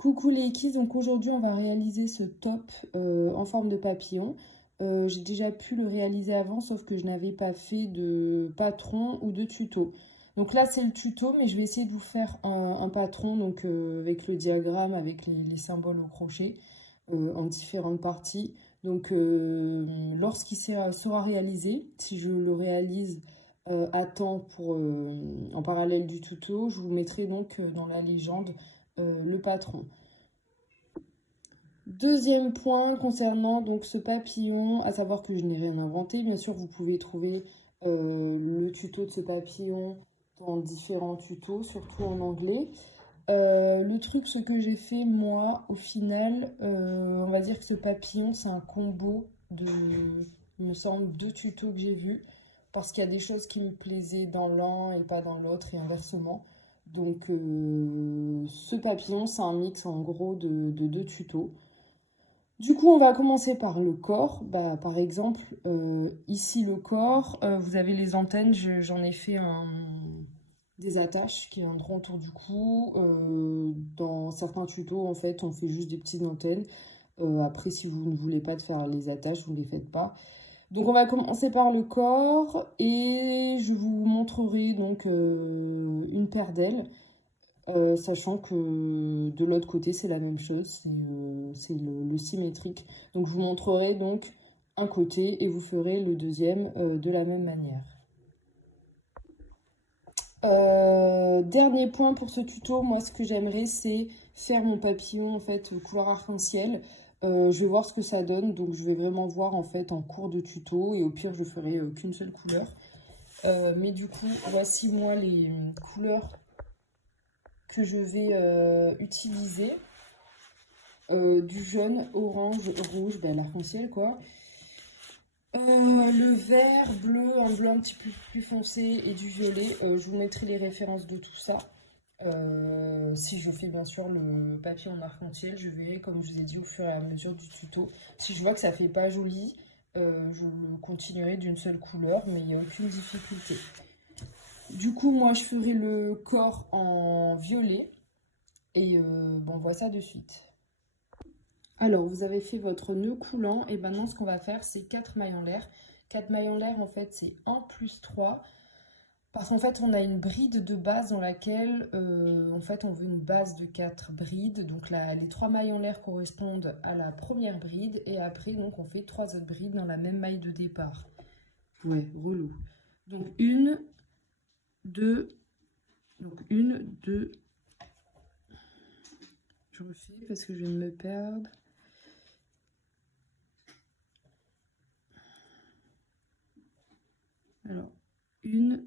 Coucou les Kis, donc aujourd'hui on va réaliser ce top en forme de papillon. J'ai déjà pu le réaliser avant, sauf que je n'avais pas fait de patron ou de tuto. Donc là c'est le tuto, mais je vais essayer de vous faire un patron donc avec le diagramme, avec les symboles au crochet en différentes parties. Donc lorsqu'il sera réalisé, si je le réalise à temps en parallèle du tuto, je vous mettrai donc dans la légende le patron. Deuxième point concernant donc ce papillon, à savoir que je n'ai rien inventé. Bien sûr, vous pouvez trouver le tuto de ce papillon dans différents tutos, surtout en anglais. Le truc, ce que j'ai fait moi, au final, on va dire que ce papillon, c'est un combo de, il me semble, deux tutos que j'ai vus, parce qu'il y a des choses qui me plaisaient dans l'un et pas dans l'autre, et inversement. Donc, ce papillon, c'est un mix en gros de deux tutos. Du coup, on va commencer par le corps. Bah, par exemple, ici le corps, vous avez les antennes, j'en ai fait des attaches qui viendront autour du cou. Dans certains tutos, en fait, on fait juste des petites antennes. Après, si vous ne voulez pas de faire les attaches, vous ne les faites pas. Donc, on va commencer par le corps et je vous montrerai donc une paire d'ailes. Sachant que de l'autre côté c'est la même chose, c'est le symétrique. Donc je vous montrerai donc un côté et vous ferez le deuxième de la même manière. Dernier point pour ce tuto, moi ce que j'aimerais c'est faire mon papillon en fait couleur arc-en-ciel. Je vais voir ce que ça donne, donc je vais vraiment voir en fait en cours de tuto et au pire je ferai qu'une seule couleur. Mais du coup voici moi les couleurs que je vais utiliser. Du jaune, orange, rouge, ben, l'arc-en-ciel quoi. Le vert, bleu, un bleu un petit peu plus foncé et du violet. Je vous mettrai les références de tout ça. Si je fais bien sûr le papier en arc-en-ciel, je verrai comme je vous ai dit au fur et à mesure du tuto. Si je vois que ça fait pas joli, je le continuerai d'une seule couleur, mais il n'y a aucune difficulté. Du coup, moi je ferai le corps en violet. Et bon, on voit ça de suite. Alors, vous avez fait votre nœud coulant. Et maintenant, ce qu'on va faire, c'est 4 mailles en l'air. 4 mailles en l'air, en fait, c'est 1 plus 3. Parce qu'en fait, on a une bride de base dans laquelle, en fait, on veut une base de 4 brides. Donc, les 3 mailles en l'air correspondent à la première bride. Et après, donc, on fait 3 autres brides dans la même maille de départ. Ouais, relou. Donc, 1, 2... Donc, 1, 2... Je refais parce que je viens de me perdre. Alors, 1,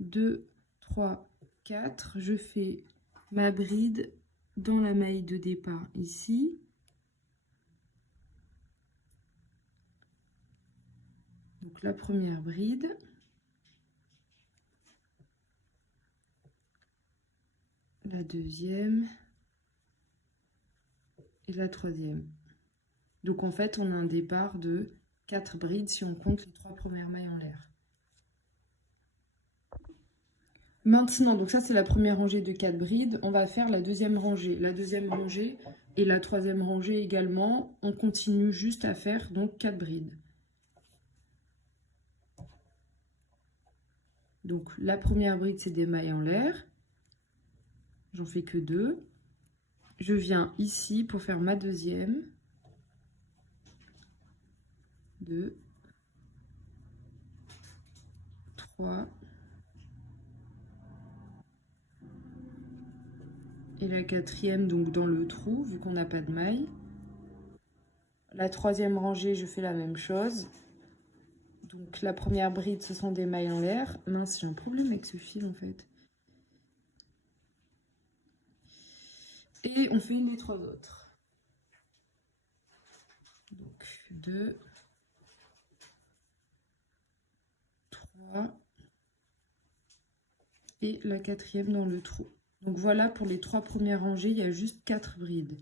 2, 3, 4. Je fais ma bride dans la maille de départ ici. Donc, la première bride. La deuxième. Et la troisième. Donc, en fait, on a un départ de 4 brides si on compte les 3 premières mailles en l'air. Maintenant, donc ça c'est la première rangée de 4 brides, on va faire la deuxième rangée. La deuxième rangée et la troisième rangée également, on continue juste à faire donc 4 brides. Donc la première bride c'est des mailles en l'air, j'en fais que 2. Je viens ici pour faire ma deuxième. 2, 3. Et la quatrième donc dans le trou vu qu'on n'a pas de maille. La troisième rangée je fais la même chose. Donc la première bride ce sont des mailles en l'air. Mince, j'ai un problème avec ce fil en fait. Et on fait les 3 autres. Donc 2, 3 et la quatrième dans le trou. Donc voilà pour les 3 premières rangées, il y a juste 4 brides.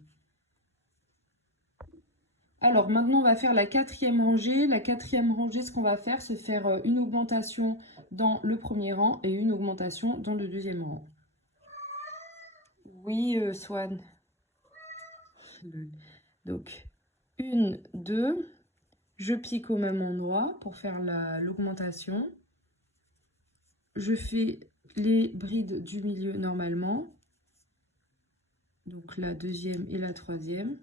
Alors maintenant on va faire la quatrième rangée. La quatrième rangée, ce qu'on va faire, c'est faire une augmentation dans le premier rang et une augmentation dans le deuxième rang. Oui, Swan. Donc, 1, 2, je pique au même endroit pour faire l'augmentation. Je fais les brides du milieu normalement. Donc la deuxième et la troisième.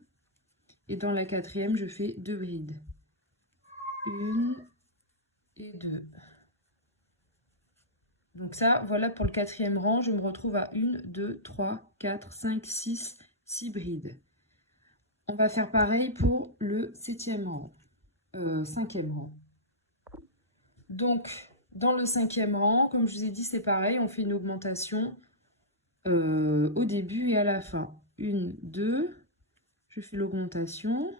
Et dans la quatrième, je fais 2 brides. 1 et 2. Donc ça, voilà pour le quatrième rang. Je me retrouve à 1, 2, 3, 4, 5, 6, 6 brides. On va faire pareil pour le cinquième rang. Donc, dans le 5e rang, comme je vous ai dit, c'est pareil. On fait une augmentation au début et à la fin. 1, 2, je fais l'augmentation.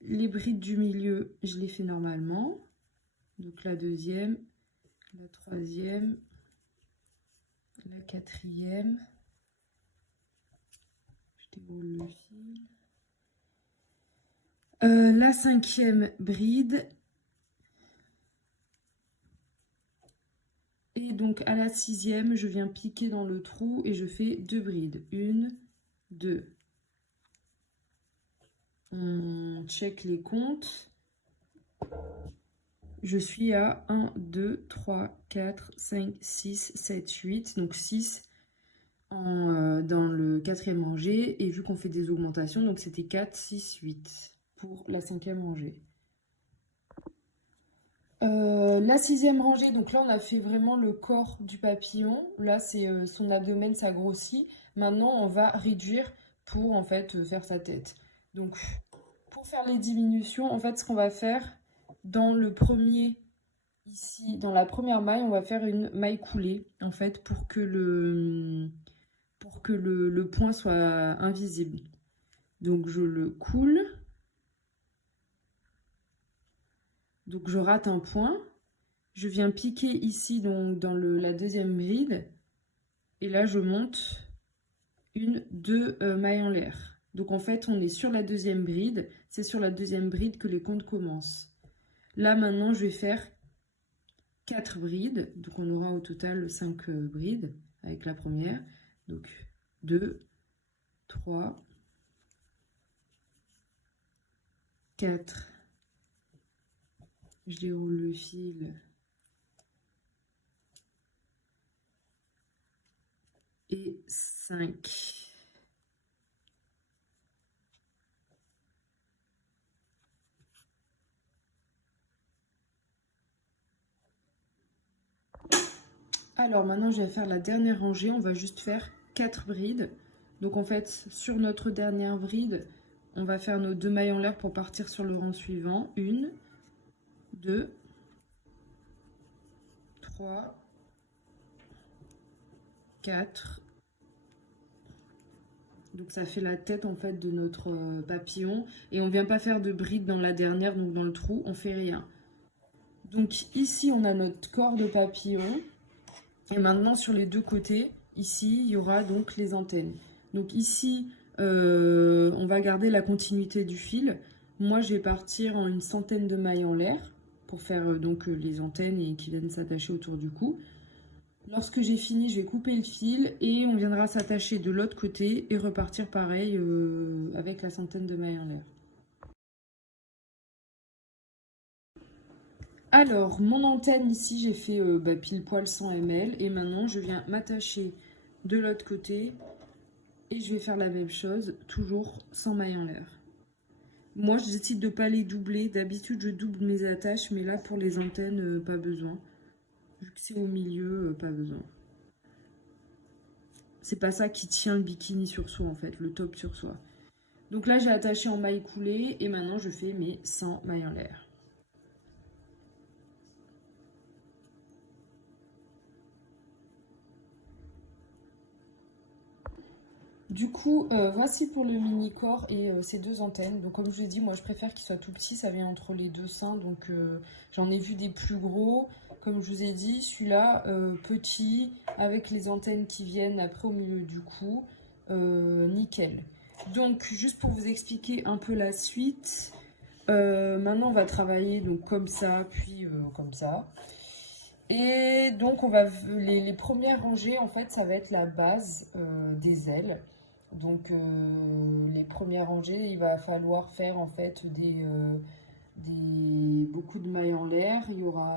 Les brides du milieu, je les fais normalement. Donc la deuxième, la troisième, la quatrième. Je déroule le fil. La 5e bride. Et donc à la 6e, je viens piquer dans le trou et je fais 2 brides. 1, 2. On check les comptes. Je suis à 1, 2, 3, 4, 5, 6, 7, 8. Donc 6 dans le 4e rangée. Et vu qu'on fait des augmentations, donc c'était 4, 6, 8 pour la 5e rangée. La 6e rangée, donc là on a fait vraiment le corps du papillon. Là c'est son abdomen, ça grossit. Maintenant on va réduire pour en fait faire sa tête. Donc pour faire les diminutions, en fait ce qu'on va faire dans le premier, ici dans la première maille, on va faire une maille coulée en fait pour que le point soit invisible. Donc je le coule. Donc je rate un point. Je viens piquer ici donc dans la deuxième bride. Et là je monte 1, 2 mailles en l'air. Donc en fait on est sur la deuxième bride. C'est sur la deuxième bride que les comptes commencent. Là maintenant je vais faire 4 brides. Donc on aura au total 5 brides avec la première. Donc 2, 3, 4. Je déroule le fil. Et 5. Alors maintenant je vais faire la dernière rangée, on va juste faire 4 brides. Donc en fait sur notre dernière bride, on va faire nos 2 mailles en l'air pour partir sur le rang suivant. 1, 2, 3, 4. Donc ça fait la tête en fait de notre papillon. Et on ne vient pas faire de bride dans la dernière, donc dans le trou, on fait rien. Donc ici on a notre corps de papillon. Et maintenant sur les deux côtés, ici il y aura donc les antennes. Donc ici on va garder la continuité du fil. Moi je vais partir en une centaine de mailles en l'air pour faire donc les antennes et qui viennent s'attacher autour du cou. Lorsque j'ai fini, je vais couper le fil et on viendra s'attacher de l'autre côté et repartir pareil avec la centaine de mailles en l'air. Alors, mon antenne ici, j'ai fait pile poil 100 ml et maintenant je viens m'attacher de l'autre côté et je vais faire la même chose, toujours sans mailles en l'air. Moi, je décide de ne pas les doubler. D'habitude, je double mes attaches, mais là, pour les antennes, pas besoin. Vu que c'est au milieu, pas besoin. C'est pas ça qui tient le bikini sur soi, en fait, le top sur soi. Donc là, j'ai attaché en maille coulée et maintenant, je fais mes 100 mailles en l'air. Du coup, voici pour le mini-corps et ces deux antennes. Donc comme je vous ai dit, moi je préfère qu'il soit tout petit, ça vient entre les deux seins. Donc j'en ai vu des plus gros. Comme je vous ai dit, celui-là, petit, avec les antennes qui viennent après au milieu du cou, nickel. Donc juste pour vous expliquer un peu la suite, maintenant on va travailler donc comme ça, puis comme ça. Et donc on va les premières rangées, en fait, ça va être la base des ailes. Donc les premières rangées, il va falloir faire en fait beaucoup de mailles en l'air. Il y aura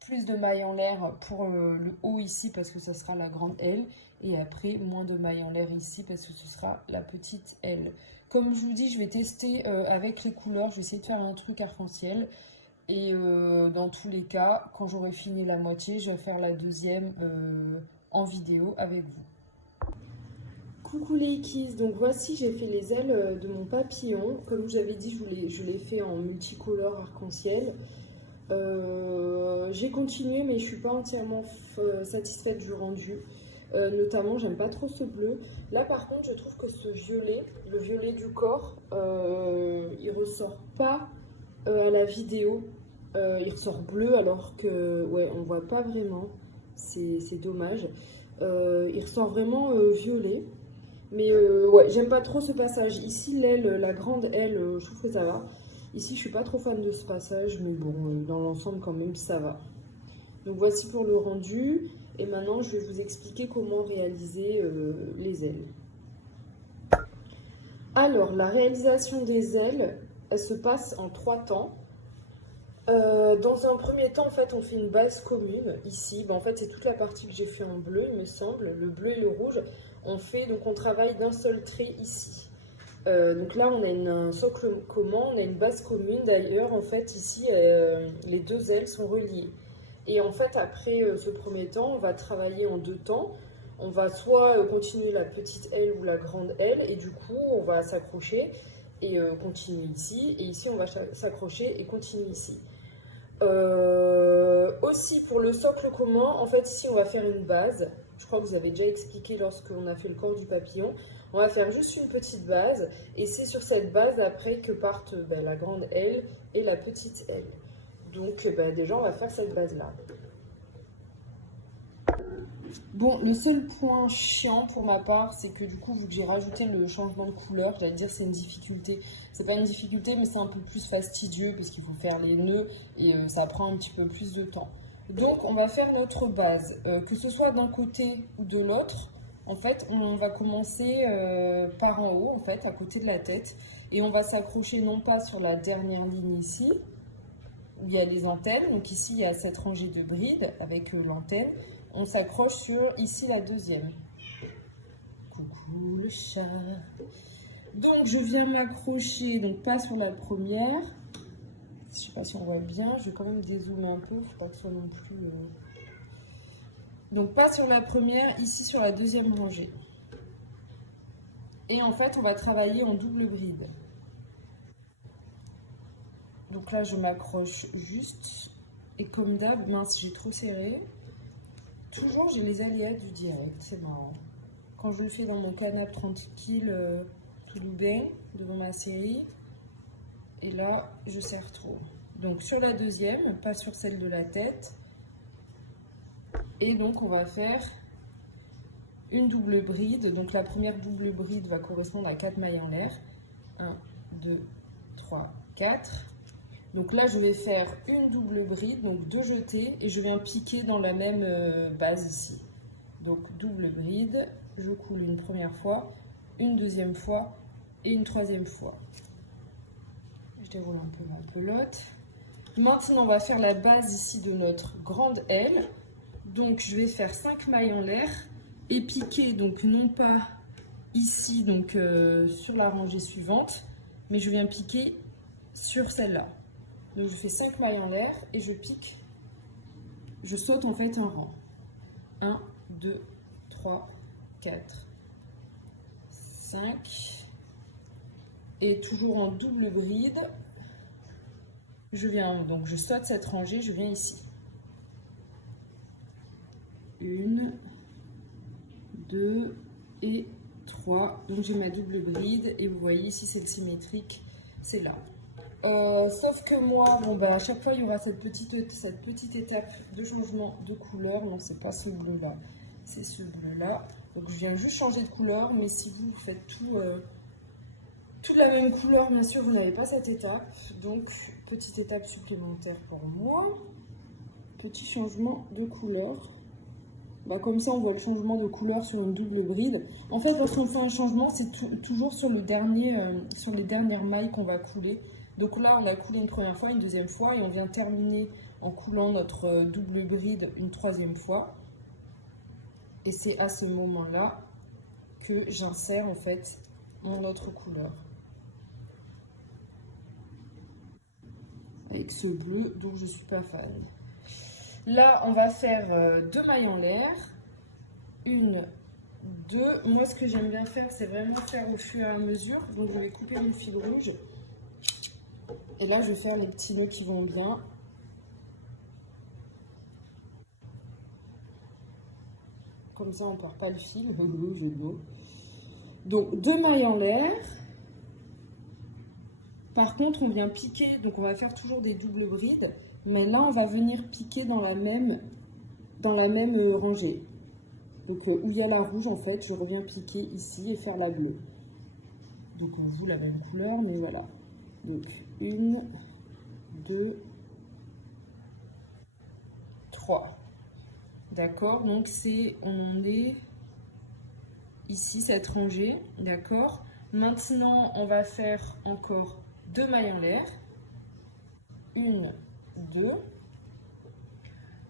plus de mailles en l'air pour le haut ici parce que ça sera la grande L. Et après, moins de mailles en l'air ici parce que ce sera la petite L. Comme je vous dis, je vais tester avec les couleurs. Je vais essayer de faire un truc arc-en-ciel. Et dans tous les cas, quand j'aurai fini la moitié, je vais faire la deuxième en vidéo avec vous. Coucou les Kiss, donc voici j'ai fait les ailes de mon papillon. Comme j'avais dit, je l'ai fait en multicolore arc-en-ciel. J'ai continué mais je suis pas entièrement satisfaite du rendu. Notamment j'aime pas trop ce bleu. Là par contre je trouve que ce violet, le violet du corps, il ressort pas à la vidéo. Il ressort bleu alors que ouais on voit pas vraiment. C'est dommage. Il ressort vraiment violet. Mais ouais, j'aime pas trop ce passage. Ici, l'aile, la grande aile, je trouve que ça va. Ici, je suis pas trop fan de ce passage, mais bon, dans l'ensemble, quand même, ça va. Donc voici pour le rendu. Et maintenant, je vais vous expliquer comment réaliser les ailes. Alors, la réalisation des ailes, elle se passe en 3 temps. Dans un premier temps, en fait, on fait une base commune. Ici, en fait, c'est toute la partie que j'ai fait en bleu, il me semble. Le bleu et le rouge. On travaille d'un seul trait ici. Donc là, on a un socle commun, on a une base commune. D'ailleurs, en fait, ici, les deux ailes sont reliées. Et en fait, après ce premier temps, on va travailler en 2 temps. On va soit continuer la petite aile ou la grande aile, et du coup, on va s'accrocher et continuer ici. Et ici, on va s'accrocher et continuer ici. Aussi, pour le socle commun, en fait, ici, on va faire une base. Je crois que vous avez déjà expliqué lorsqu'on a fait le corps du papillon. On va faire juste une petite base et c'est sur cette base après que partent la grande aile et la petite aile. Donc déjà on va faire cette base là. Bon, le seul point chiant pour ma part, c'est que du coup, vu que j'ai rajouté le changement de couleur, j'allais dire c'est une difficulté. C'est pas une difficulté, mais c'est un peu plus fastidieux parce qu'il faut faire les nœuds et ça prend un petit peu plus de temps. Donc, on va faire notre base, que ce soit d'un côté ou de l'autre. En fait, on va commencer par en haut, en fait, à côté de la tête, et on va s'accrocher non pas sur la dernière ligne ici, où il y a les antennes. Donc ici, il y a cette rangée de brides avec l'antenne. On s'accroche sur ici la deuxième. Coucou le chat. Donc je viens m'accrocher, donc pas sur la première. Je sais pas si on voit bien, je vais quand même dézoomer un peu, faut pas que ce soit non plus... Donc pas sur la première, ici sur la deuxième rangée. Et en fait, on va travailler en double bride. Donc là, je m'accroche juste. Et comme d'hab, mince, j'ai trop serré. Toujours, j'ai les aléas du direct, c'est marrant. Quand je le fais dans mon canapé tranquille, tout bien, devant ma série. Et là, je serre trop. Donc sur la deuxième, pas sur celle de la tête. Et donc on va faire une double bride. Donc la première double bride va correspondre à 4 mailles en l'air. 1, 2, 3, 4. Donc là je vais faire une double bride, donc 2 jetés, et je viens piquer dans la même base ici. Donc double bride, je coule une première fois, une deuxième fois et une troisième fois. Je déroule un peu ma pelote. Maintenant, on va faire la base ici de notre grande aile. Donc, je vais faire 5 mailles en l'air et piquer, donc non pas ici, donc sur la rangée suivante, mais je viens piquer sur celle-là. Donc, je fais 5 mailles en l'air et je pique. Je saute en fait un rang. 1, 2, 3, 4, 5. Et toujours en double bride. Donc je saute cette rangée, je viens ici. 1, 2 et 3. Donc j'ai ma double bride et vous voyez ici c'est symétrique, c'est là. Sauf que moi, à chaque fois il y aura cette petite étape de changement de couleur. Non, c'est pas ce bleu là, c'est ce bleu là. Donc je viens juste changer de couleur, mais si vous faites tout de la même couleur, bien sûr, vous n'avez pas cette étape. Donc, petite étape supplémentaire pour moi. Petit changement de couleur. Bah, comme ça, on voit le changement de couleur sur une double bride. En fait, lorsqu'on fait un changement, c'est toujours sur le dernier, sur les dernières mailles qu'on va couler. Donc là, on a coulé une première fois, une deuxième fois, et on vient terminer en coulant notre double bride une troisième fois. Et c'est à ce moment-là que j'insère en fait mon autre couleur. Avec ce bleu dont je ne suis pas fan. Là, on va faire 2 mailles en l'air. 1, 2. Moi, ce que j'aime bien faire, c'est vraiment faire au fur et à mesure. Donc, je vais couper mon fil rouge. Et là, je vais faire les petits nœuds qui vont bien. Comme ça, on ne perd pas le fil. Jeu de mots. Donc, 2 mailles en l'air. Par contre, on vient piquer. Donc, on va faire toujours des doubles brides. Mais là, on va venir piquer dans la même rangée. Donc, où il y a la rouge, en fait, je reviens piquer ici et faire la bleue. Donc, on joue la même couleur, mais voilà. Donc, 1, 2, 3. D'accord? Donc, on est ici, cette rangée. D'accord? Maintenant, on va faire encore 2 mailles en l'air. 1, 2.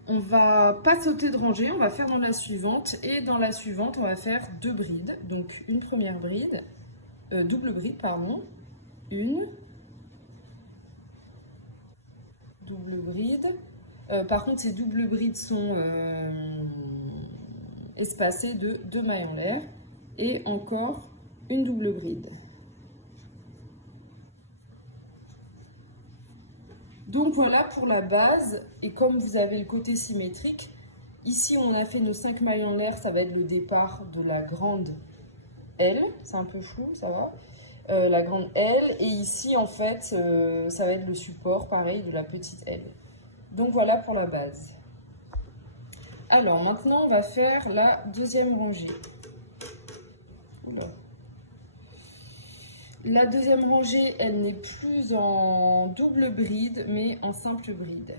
On va pas sauter de rangée, on va faire dans la suivante. Et dans la suivante, on va faire 2 brides. Donc, une première bride, double bride, pardon. Une. Double bride. Par contre, ces doubles brides sont espacées de 2 mailles en l'air. Et encore une double bride. Donc voilà pour la base, et comme vous avez le côté symétrique, ici on a fait nos 5 mailles en l'air, ça va être le départ de la grande L, c'est un peu flou, ça va, la grande L, et ici en fait ça va être le support, pareil, de la petite L. Donc voilà pour la base. Alors maintenant on va faire la deuxième rangée. Oula. La deuxième rangée, elle n'est plus en double bride, mais en simple bride.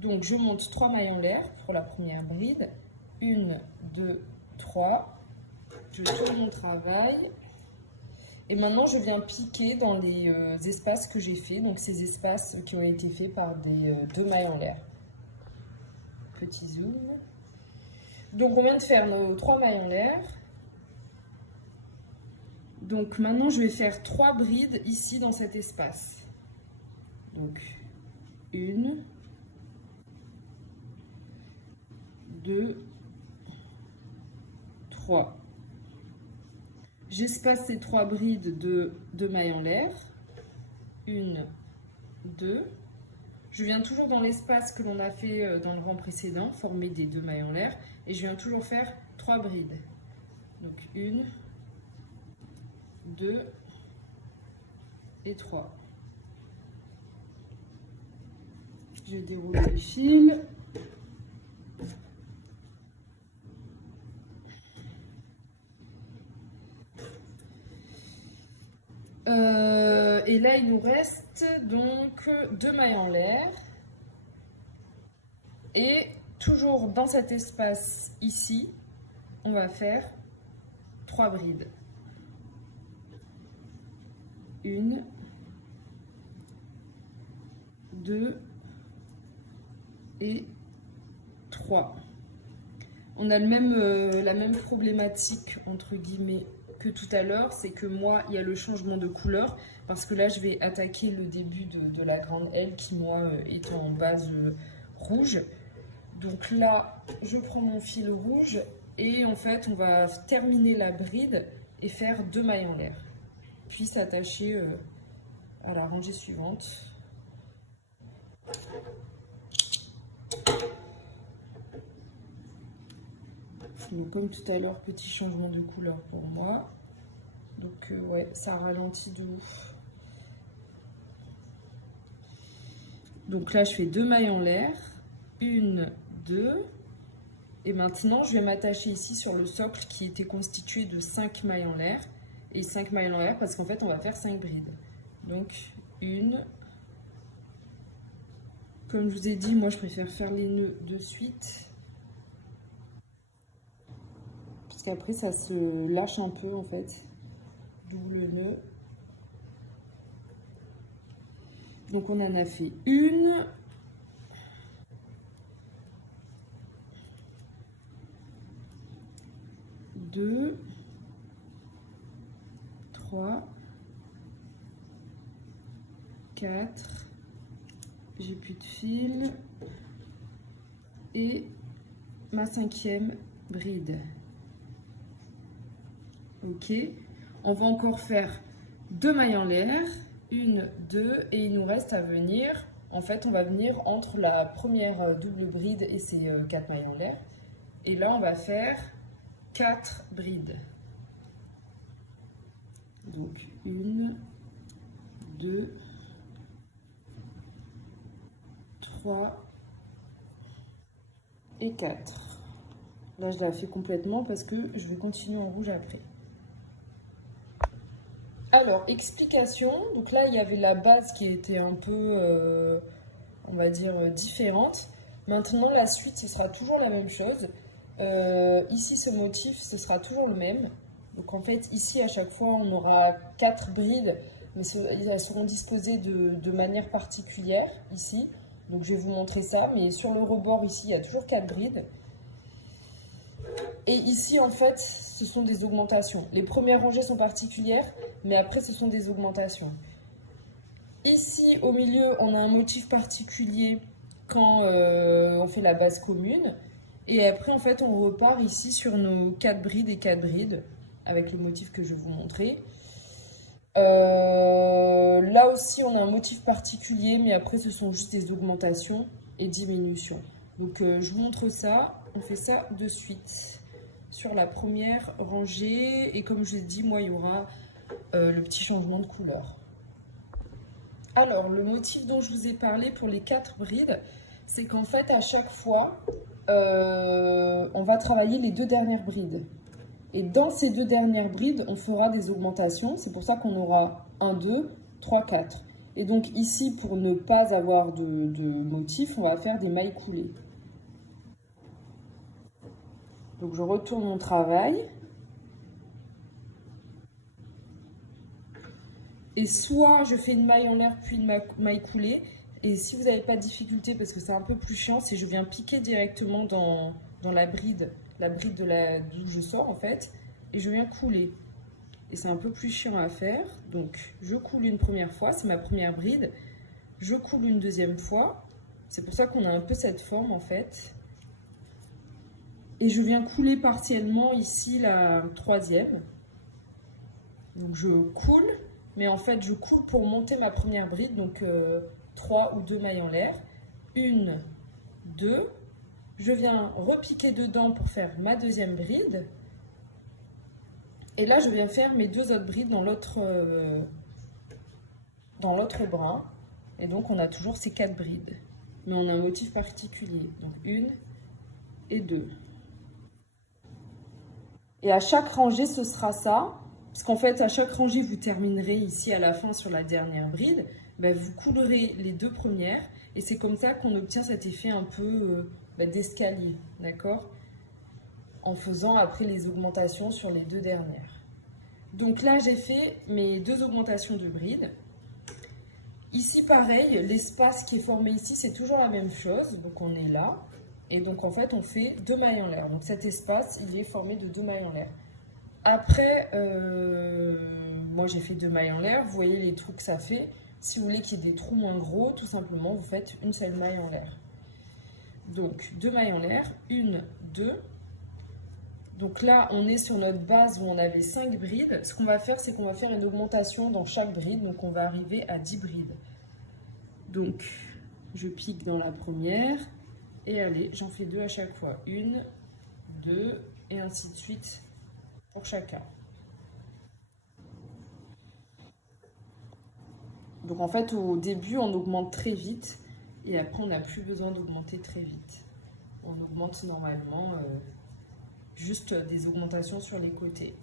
Donc, je monte 3 mailles en l'air pour la première bride. 1, 2, 3. Je tourne mon travail. Et maintenant, je viens piquer dans les espaces que j'ai faits. Donc, ces espaces qui ont été faits par des 2 mailles en l'air. Petit zoom. Donc, on vient de faire nos 3 mailles en l'air. Donc maintenant, je vais faire 3 brides ici dans cet espace. Donc, 1, 2, 3. J'espace ces 3 brides de 2 mailles en l'air. 1, 2. Je viens toujours dans l'espace que l'on a fait dans le rang précédent, formé des 2 mailles en l'air. Et je viens toujours faire 3 brides. Donc, 1, 2 et 3. Je déroule le fil. Et là, il nous reste donc 2 mailles en l'air. Et toujours dans cet espace ici, on va faire 3 brides. 1, 2 et 3. On a la même problématique entre guillemets que tout à l'heure, c'est que moi il y a le changement de couleur parce que là je vais attaquer le début de la grande L qui moi est en base rouge. Donc là je prends mon fil rouge et en fait on va terminer la bride et faire 2 mailles en l'air. Puis s'attacher à la rangée suivante. Donc, comme tout à l'heure, petit changement de couleur pour moi. Donc ouais, ça ralentit de ouf. Donc là, je fais 2 mailles en l'air. 1, 2. Et maintenant, je vais m'attacher ici sur le socle qui était constitué de 5 mailles en l'air. Et 5 mailles en l'air parce qu'en fait on va faire 5 brides. Donc 1, comme je vous ai dit, moi je préfère faire les nœuds de suite. qu'après ça se lâche un peu en fait. Double nœud. Donc on en a fait une. Deux. Trois. Quatre. J'ai plus de fil. Et ma 5e bride. Ok. On va encore faire 2 mailles en l'air. 1, 2 et il nous reste à venir, en fait on va venir entre la première double bride et ces 4 mailles en l'air et là on va faire 4 brides. Donc 1, 2, 3 et 4. Là je la fais complètement parce que je vais continuer en rouge après. Alors, explication, donc là il y avait la base qui était un peu, on va dire, différente. Maintenant la suite ce sera toujours la même chose. Ici ce motif ce sera toujours le même. Donc en fait ici à chaque fois on aura 4 brides, mais elles seront disposées de manière particulière ici. Donc je vais vous montrer ça, mais sur le rebord ici il y a toujours 4 brides. Et ici, en fait, ce sont des augmentations. Les premières rangées sont particulières, mais après, ce sont des augmentations. Ici, au milieu, on a un motif particulier quand on fait la base commune. Et après, en fait, on repart ici sur nos 4 brides et 4 brides, avec le motif que je vais vous montrer. Là aussi, on a un motif particulier, mais après, ce sont juste des augmentations et diminutions. Donc, je vous montre ça. On fait ça de suite sur la première rangée. Et comme je l'ai dit, moi, il y aura le petit changement de couleur. Alors, le motif dont je vous ai parlé pour les 4 brides, c'est qu'en fait, à chaque fois, on va travailler les 2 dernières brides. Et dans ces 2 dernières brides, on fera des augmentations. C'est pour ça qu'on aura 1, 2, 3, 4. Et donc ici, pour ne pas avoir de motif, on va faire des mailles coulées. Donc je retourne mon travail. Et soit je fais une maille en l'air puis une maille coulée. Et si vous n'avez pas de difficulté, parce que c'est un peu plus chiant, c'est je viens piquer directement dans la bride d'où je sors en fait. Et je viens couler. Et c'est un peu plus chiant à faire. Donc je coule une première fois, c'est ma première bride. Je coule une deuxième fois. C'est pour ça qu'on a un peu cette forme en fait. Et je viens couler partiellement ici la 3e. Donc je coule, mais en fait je coule pour monter ma première bride, donc 3 ou 2 mailles en l'air. 1, 2, je viens repiquer dedans pour faire ma deuxième bride. Et là je viens faire mes 2 autres brides dans l'autre bras. Et donc on a toujours ces 4 brides. Mais on a un motif particulier. Donc 1 et 2. Et à chaque rangée, ce sera ça. Parce qu'en fait, à chaque rangée, vous terminerez ici à la fin sur la dernière bride. Ben, vous coulerez les 2 premières. Et c'est comme ça qu'on obtient cet effet un peu d'escalier. D'accord? En faisant après les augmentations sur les 2 dernières. Donc là, j'ai fait mes 2 augmentations de bride. Ici, pareil, l'espace qui est formé ici, c'est toujours la même chose. Donc on est là. Et donc en fait, on fait 2 mailles en l'air. Donc cet espace, il est formé de 2 mailles en l'air. Après, moi j'ai fait 2 mailles en l'air. Vous voyez les trous que ça fait. Si vous voulez qu'il y ait des trous moins gros, tout simplement, vous faites une seule maille en l'air. Donc 2 mailles en l'air. 1, 2. Donc là, on est sur notre base où on avait 5 brides. Ce qu'on va faire, c'est qu'on va faire une augmentation dans chaque bride. Donc on va arriver à 10 brides. Donc je pique dans la première. Et allez, j'en fais 2 à chaque fois. 1, 2, et ainsi de suite pour chacun. Donc en fait, au début, on augmente très vite. Et après, on n'a plus besoin d'augmenter très vite. On augmente normalement juste des augmentations sur les côtés.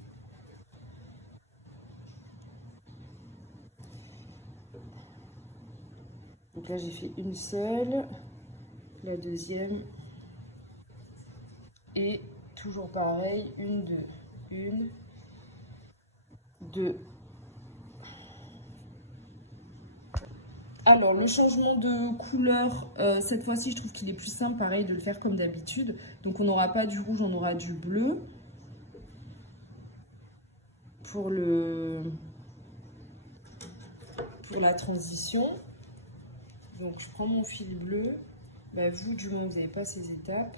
Donc là, j'ai fait une seule. La deuxième et toujours pareil, 1, 2, 1, 2. Alors, le changement de couleur, cette fois-ci, je trouve qu'il est plus simple, pareil, de le faire comme d'habitude. Donc, on n'aura pas du rouge, on aura du bleu. Pour la transition. Donc, je prends mon fil bleu. Bah, vous, du moins, vous n'avez pas ces étapes.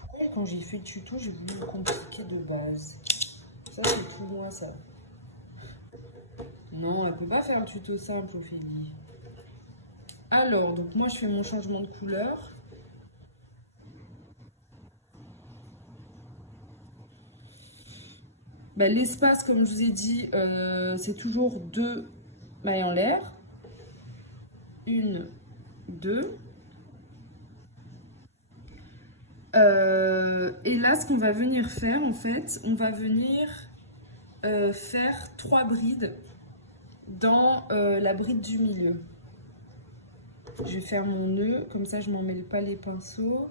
Pourquoi, quand j'ai fait le tuto, j'ai voulu me compliquer de base? Ça, c'est tout moi, ça. Non, elle ne peut pas faire le tuto simple, Ophélie. Alors, donc moi, je fais mon changement de couleur. Ben, l'espace, comme je vous ai dit, c'est toujours 2 mailles en l'air. 1, 2. Et là, ce qu'on va venir faire, en fait, on va venir faire 3 brides dans la bride du milieu. Je vais faire mon nœud, comme ça je m'en mêle pas les pinceaux.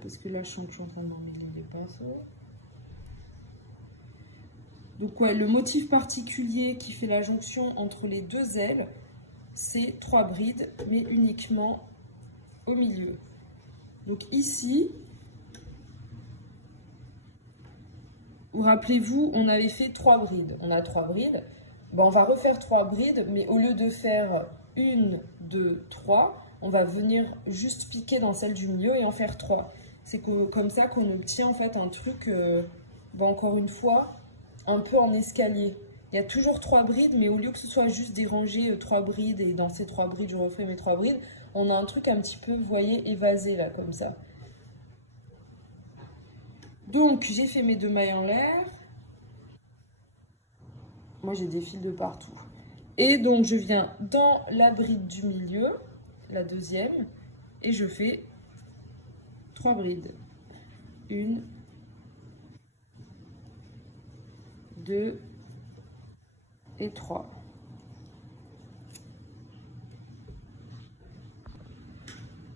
Parce que là je sens que je suis en train de m'en mêler les pinceaux. Donc ouais, le motif particulier qui fait la jonction entre les 2 ailes, c'est 3 brides, mais uniquement au milieu. Donc ici, vous rappelez-vous, on avait fait 3 brides. On a 3 brides. Bon, on va refaire 3 brides, mais au lieu de faire 1, 2, 3, on va venir juste piquer dans celle du milieu et en faire 3. C'est comme ça qu'on obtient en fait un truc, encore une fois, un peu en escalier. Il y a toujours 3 brides, mais au lieu que ce soit juste déranger 3 brides et dans ces 3 brides, je refais mes 3 brides, on a un truc un petit peu, vous voyez, évasé là, comme ça. Donc, j'ai fait mes 2 mailles en l'air. Moi, j'ai des fils de partout. Et donc, je viens dans la bride du milieu, la deuxième, et je fais 3 brides. 1, 2 et 3.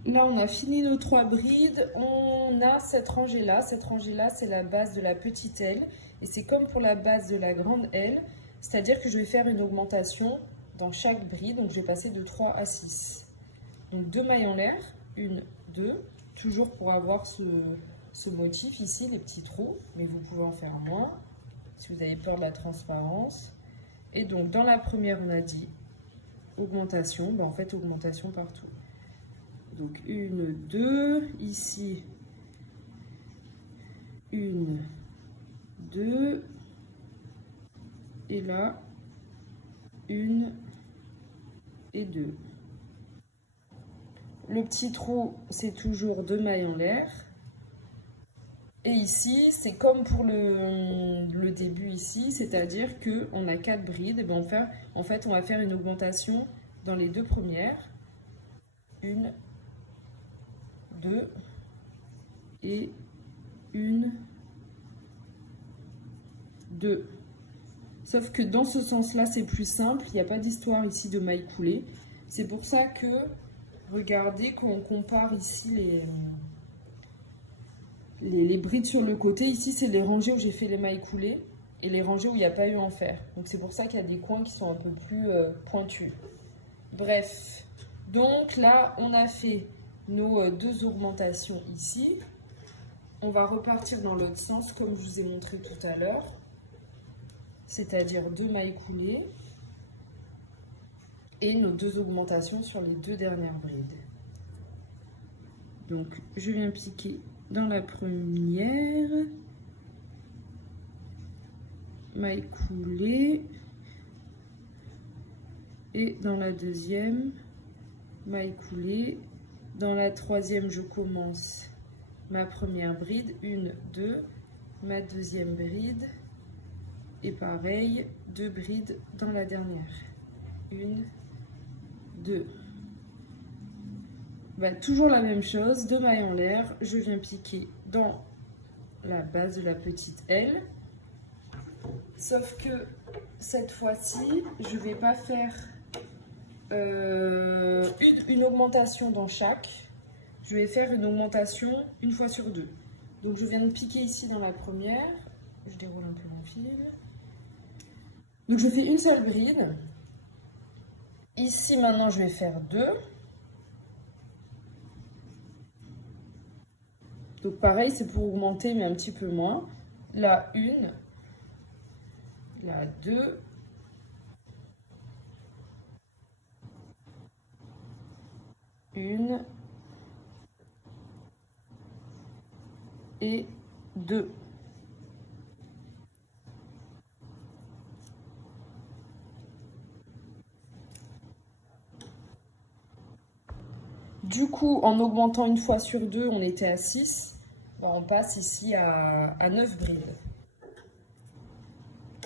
Là, on a fini nos 3 brides. On a cette rangée-là. Cette rangée-là, c'est la base de la petite aile. Et c'est comme pour la base de la grande aile. C'est-à-dire que je vais faire une augmentation dans chaque bride. Donc, je vais passer de 3 à 6. Donc, 2 mailles en l'air. 1, 2. Toujours pour avoir ce motif ici, les petits trous. Mais vous pouvez en faire moins si vous avez peur de la transparence. Et donc, dans la première, on a dit augmentation. Ben, en fait, augmentation partout. Donc, 1, 2. Ici, 1, 2. Et là, 1 et 2. Le petit trou, c'est toujours 2 mailles en l'air. Et ici, c'est comme pour le début ici, c'est-à-dire qu'on a 4 brides. Et ben en fait, on va faire une augmentation dans les 2 premières. 1, 2 et 1, 2. Sauf que dans ce sens-là, c'est plus simple. Il n'y a pas d'histoire ici de mailles coulées. C'est pour ça que, regardez, quand on compare ici les brides sur le côté, ici, c'est les rangées où j'ai fait les mailles coulées et les rangées où il n'y a pas eu en fer. Donc, c'est pour ça qu'il y a des coins qui sont un peu plus pointus. Bref, donc là, on a fait nos 2 augmentations ici. On va repartir dans l'autre sens, comme je vous ai montré tout à l'heure. C'est-à-dire 2 mailles coulées et nos 2 augmentations sur les 2 dernières brides. Donc, je viens piquer dans la première, maille coulée, et dans la deuxième, maille coulée. Dans la troisième, je commence ma première bride, 1, 2, ma deuxième bride, et pareil, 2 brides dans la dernière. 1, 2. Ben, toujours la même chose, 2 mailles en l'air, je viens piquer dans la base de la petite aile. Sauf que cette fois-ci, je ne vais pas faire une augmentation dans chaque. Je vais faire une augmentation une fois sur deux. Donc je viens de piquer ici dans la première. Je déroule un peu mon fil. Donc je fais une seule bride. Ici maintenant je vais faire deux. Donc pareil, c'est pour augmenter mais un petit peu moins. Là une, là deux. Une et deux. Du coup, en augmentant une fois sur deux, on était à 6. On passe ici à 9 brides.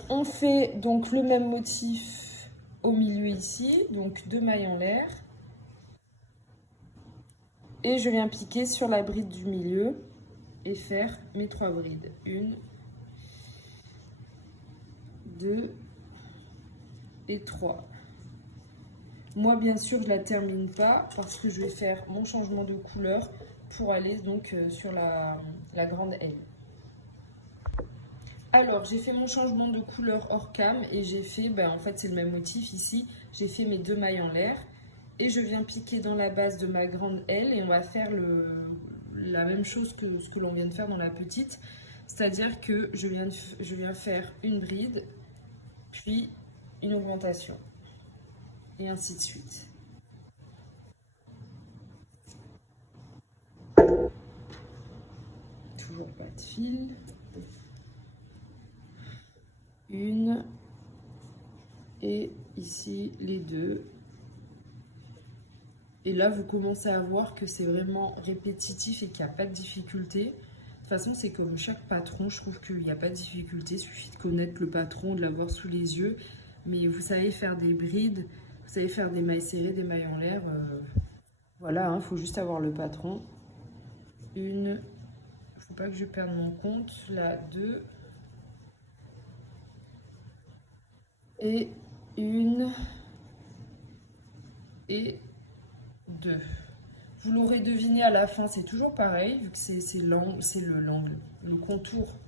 On fait donc le même motif au milieu ici, donc 2 mailles en l'air. Et je viens piquer sur la bride du milieu et faire mes 3 brides. 1, 2 et 3. Moi, bien sûr, je ne la termine pas parce que je vais faire mon changement de couleur pour aller donc sur la grande L. Alors, j'ai fait mon changement de couleur hors cam et j'ai fait, en fait, c'est le même motif ici. J'ai fait mes 2 mailles en l'air et je viens piquer dans la base de ma grande L et on va faire la même chose que ce que l'on vient de faire dans la petite. C'est-à-dire que je viens faire une bride, puis une augmentation. Et ainsi de suite. Toujours pas de fil. Une. Et ici, les deux. Et là, vous commencez à voir que c'est vraiment répétitif et qu'il n'y a pas de difficulté. De toute façon, c'est comme chaque patron. Je trouve qu'il n'y a pas de difficulté. Il suffit de connaître le patron, de l'avoir sous les yeux. Mais vous savez faire des brides. Vous savez faire des mailles serrées, des mailles en l'air. Voilà, il faut juste avoir le patron. Une, il ne faut pas que je perde mon compte. Là, 2. Et une. Et 2. Vous l'aurez deviné à la fin, c'est toujours pareil, vu que c'est le contour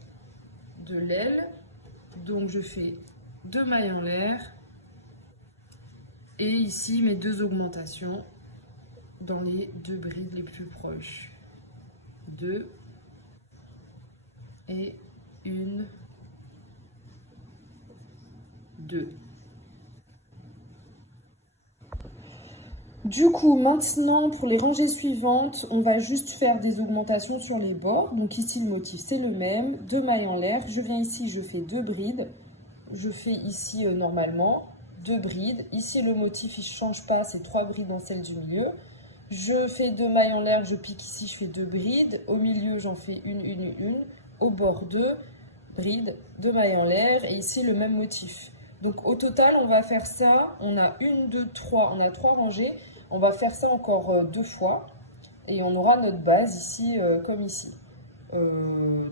de l'aile. Donc je fais 2 mailles en l'air. Et ici, mes 2 augmentations dans les 2 brides les plus proches. 2 et 1, 2. Du coup, maintenant, pour les rangées suivantes, on va juste faire des augmentations sur les bords. Donc ici, le motif, c'est le même. 2 mailles en l'air. Je viens ici, je fais 2 brides. Je fais ici, normalement, 2 brides. Ici, le motif, il ne change pas. C'est 3 brides dans celle du milieu. Je fais 2 mailles en l'air. Je pique ici, je fais 2 brides. Au milieu, j'en fais une. Au bord, 2 brides, 2 mailles en l'air. Et ici, le même motif. Donc, au total, on va faire ça. On a 1, 2, 3. On a 3 rangées. On va faire ça encore 2 fois et on aura notre base ici comme ici.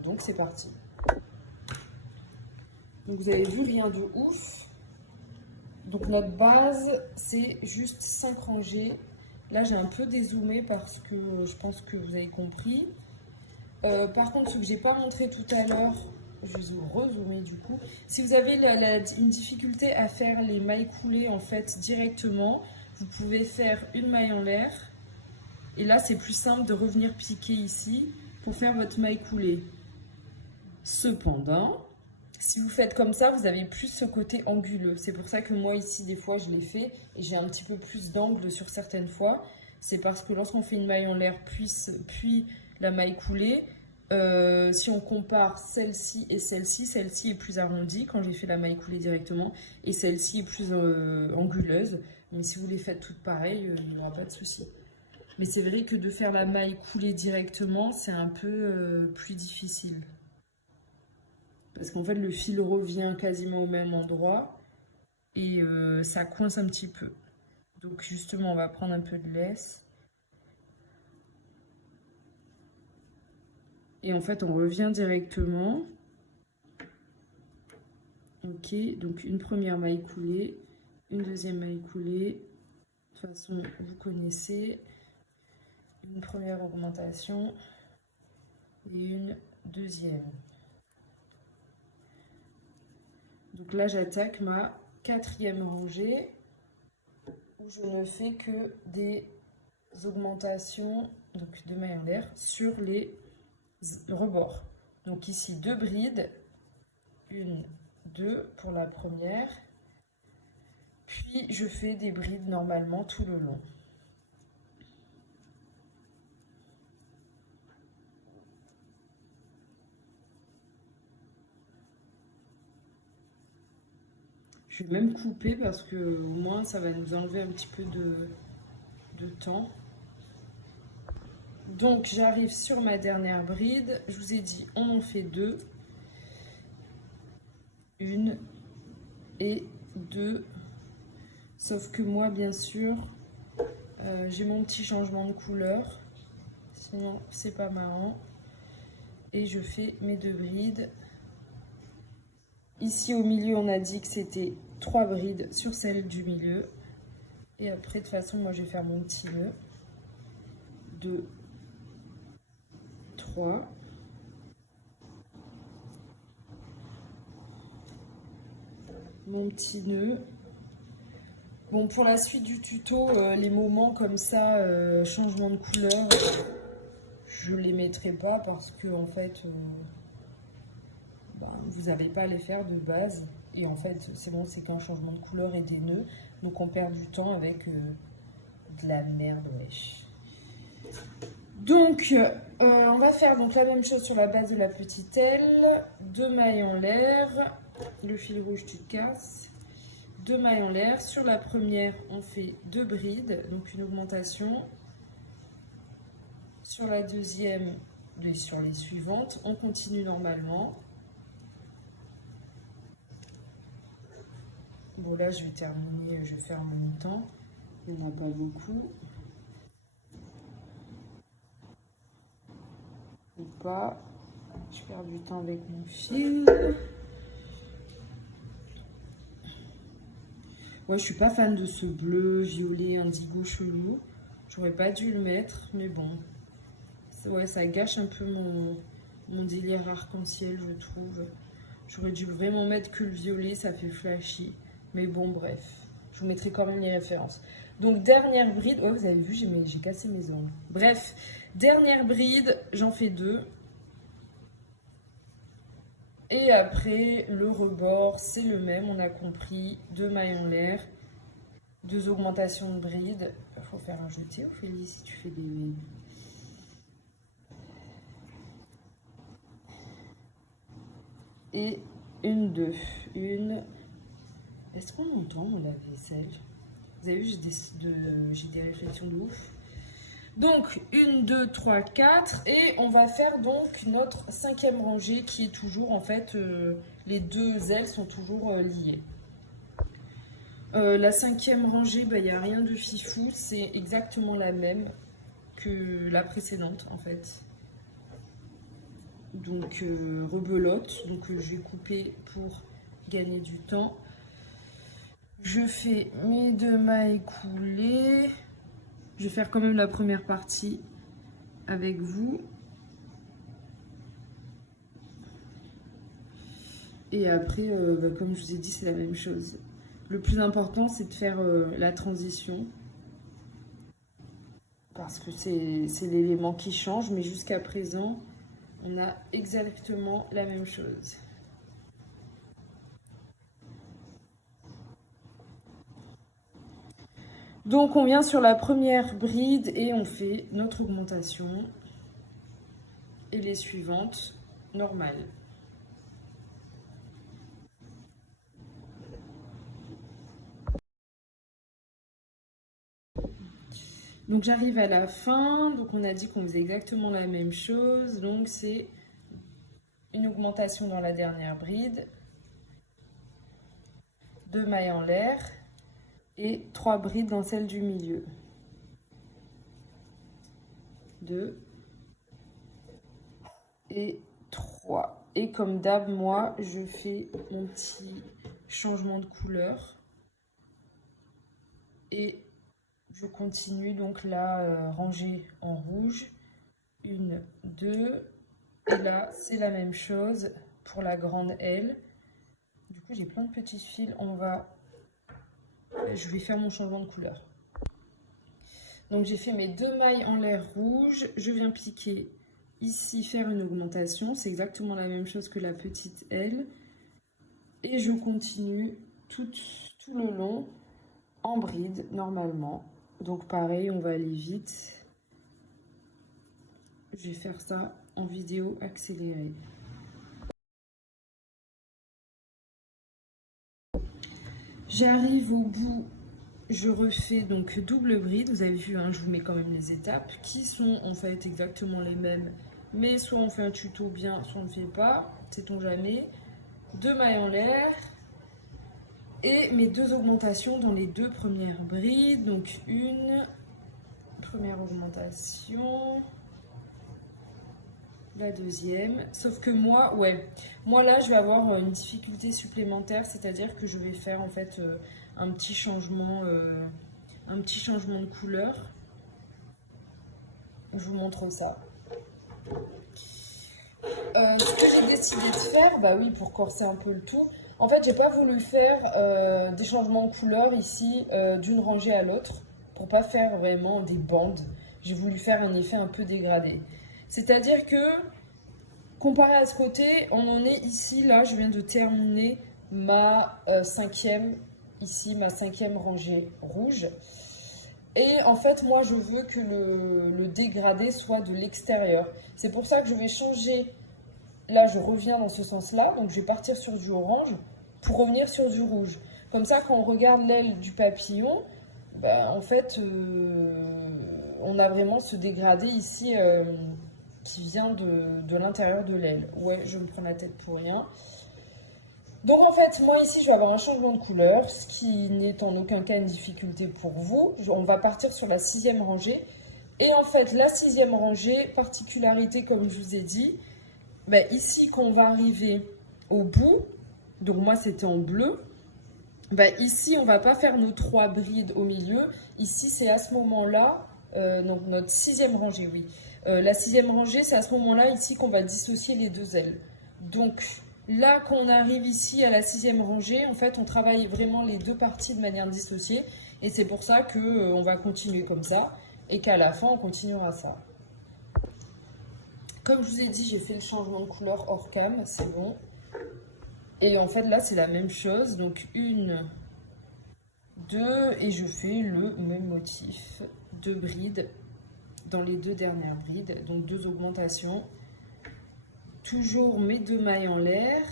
Donc c'est parti. Donc vous avez vu, rien de ouf. Donc notre base, c'est juste 5 rangées. Là j'ai un peu dézoomé parce que je pense que vous avez compris. Par contre, ce que j'ai pas montré tout à l'heure, je vais vous rezoomer du coup. Si vous avez une difficulté à faire les mailles coulées en fait directement, vous pouvez faire une maille en l'air. Et là, c'est plus simple de revenir piquer ici pour faire votre maille coulée. Cependant, si vous faites comme ça, vous avez plus ce côté anguleux. C'est pour ça que moi, ici, des fois, je l'ai fait. Et j'ai un petit peu plus d'angle sur certaines fois. C'est parce que lorsqu'on fait une maille en l'air, puis la maille coulée, si on compare celle-ci et celle-ci est plus arrondie quand j'ai fait la maille coulée directement. Et celle-ci est plus anguleuse. Mais si vous les faites toutes pareilles, il n'y aura pas de souci. Mais c'est vrai que de faire la maille coulée directement, c'est un peu plus difficile. Parce qu'en fait, le fil revient quasiment au même endroit et ça coince un petit peu. Donc justement, on va prendre un peu de laisse. Et en fait, on revient directement. Ok, donc une première maille coulée, une deuxième maille coulée, toute façon, vous connaissez. Une première augmentation et une deuxième. Donc là, j'attaque ma 4e rangée où je ne fais que des augmentations donc de mailles en l'air sur les rebords. Donc ici, 2 brides, 1, 2 pour la première, puis je fais des brides normalement tout le long. Je vais même couper parce que au moins ça va nous enlever un petit peu de temps. Donc j'arrive sur ma dernière bride. Je vous ai dit on en fait 2. 1 et 2. Sauf que moi bien sûr j'ai mon petit changement de couleur. Sinon c'est pas marrant. Et je fais mes 2 brides. Ici au milieu on a dit que c'était 3 brides sur celle du milieu. Et après de toute façon moi je vais faire mon petit nœud. 2, 3. Mon petit nœud. Bon, pour la suite du tuto, les moments comme ça, changement de couleur, je les mettrai pas parce que en fait, vous n'avez pas à les faire de base. Et en fait, c'est bon, c'est qu'un changement de couleur et des nœuds. Donc on perd du temps avec de la merde, wesh. Donc, on va faire donc la même chose sur la base de la petite aile. 2 mailles en l'air. Le fil rouge, tu te casses. 2 mailles en l'air. Sur la première, on fait 2 brides, donc une augmentation. Sur la deuxième, et sur les suivantes, on continue normalement. Bon, là, je vais terminer, je vais faire en même temps. Il n'y en a pas beaucoup. Ou pas. Je perds du temps avec mon fil. Ouais, je suis pas fan de ce bleu, violet, indigo chelou. J'aurais pas dû le mettre, mais bon. Ouais, ça gâche un peu mon délire arc-en-ciel, je trouve. J'aurais dû vraiment mettre que le violet, ça fait flashy. Mais bon, bref. Je vous mettrai quand même les références. Donc, dernière bride. Oh, vous avez vu, j'ai cassé mes ongles. Bref, dernière bride, j'en fais 2. Et après, le rebord, c'est le même, on a compris. 2 mailles en l'air, 2 augmentations de bride. Il faut faire un jeté, Ophélie, si tu fais des... Et 1, 2. Est-ce qu'on entend la vaisselle? Vous avez vu, j'ai des réflexions de ouf. Donc, 1, 2, 3, 4. Et on va faire donc notre 5e rangée qui est toujours, en fait, les 2 ailes sont toujours liées. La 5e rangée, il n'y a rien de fifou. C'est exactement la même que la précédente, en fait. Donc, rebelote. Donc, je vais couper pour gagner du temps. Je fais mes 2 mailles coulées. Je vais faire quand même la première partie avec vous. Et après, comme je vous ai dit, c'est la même chose. Le plus important, c'est de faire la transition. Parce que c'est l'élément qui change. Mais jusqu'à présent, on a exactement la même chose. Donc, on vient sur la première bride et on fait notre augmentation. Et les suivantes, normales. Donc j'arrive à la fin, donc on a dit qu'on faisait exactement la même chose, donc c'est une augmentation dans la dernière bride, 2 mailles en l'air et 3 brides dans celle du milieu. 2 et 3. Et comme d'hab, moi, je fais mon petit changement de couleur et Je continue donc la rangée en rouge. 1, 2. Et là, c'est la même chose pour la grande L. Du coup, j'ai plein de petits fils. Je vais faire mon changement de couleur. Donc, j'ai fait mes 2 mailles en l'air rouge. Je viens piquer ici, faire une augmentation. C'est exactement la même chose que la petite L. Et je continue tout le long en bride, normalement. Donc, pareil, on va aller vite. Je vais faire ça en vidéo accélérée. J'arrive au bout, je refais donc double bride. Vous avez vu, hein, je vous mets quand même les étapes qui sont en fait exactement les mêmes. Mais soit on fait un tuto bien, soit on ne le fait pas, sait-on jamais. 2 mailles en l'air. Et mes 2 augmentations dans les 2 premières brides. Donc une première augmentation. La deuxième, sauf que moi là je vais avoir une difficulté supplémentaire, c'est-à-dire que je vais faire en fait un petit changement de couleur. Je vous montre ça. Ce que j'ai décidé de faire, bah oui, pour corser un peu le tout, en fait j'ai pas voulu faire des changements de couleur ici d'une rangée à l'autre, pour pas faire vraiment des bandes. J'ai voulu faire un effet un peu dégradé. C'est-à-dire que, comparé à ce côté, on en est ici, là, je viens de terminer ma cinquième rangée rouge. Et en fait, moi, je veux que le dégradé soit de l'extérieur. C'est pour ça que je vais changer. Là, je reviens dans ce sens-là, donc je vais partir sur du orange pour revenir sur du rouge. Comme ça, quand on regarde l'aile du papillon, ben, en fait, on a vraiment ce dégradé ici qui vient de l'intérieur de l'aile. Ouais, je me prends la tête pour rien. Donc en fait, moi ici, je vais avoir un changement de couleur, ce qui n'est en aucun cas une difficulté pour vous. On va partir sur la 6e rangée. Et en fait, la 6e rangée, particularité comme je vous ai dit, ben ici, quand on va arriver au bout, donc moi c'était en bleu, ben ici, on ne va pas faire nos 3 brides au milieu. Ici, c'est à ce moment-là, donc notre 6e rangée, oui. La 6e rangée, c'est à ce moment-là ici qu'on va dissocier les 2 ailes. Donc là, quand on arrive ici à la 6e rangée, en fait, on travaille vraiment les 2 parties de manière dissociée. Et c'est pour ça qu'on va continuer comme ça et qu'à la fin, on continuera ça. Comme je vous ai dit, j'ai fait le changement de couleur hors cam, c'est bon. Et en fait, là, c'est la même chose. Donc 1, 2, et je fais le même motif. 2 brides dans les 2 dernières brides, donc 2 augmentations. Toujours mes 2 mailles en l'air.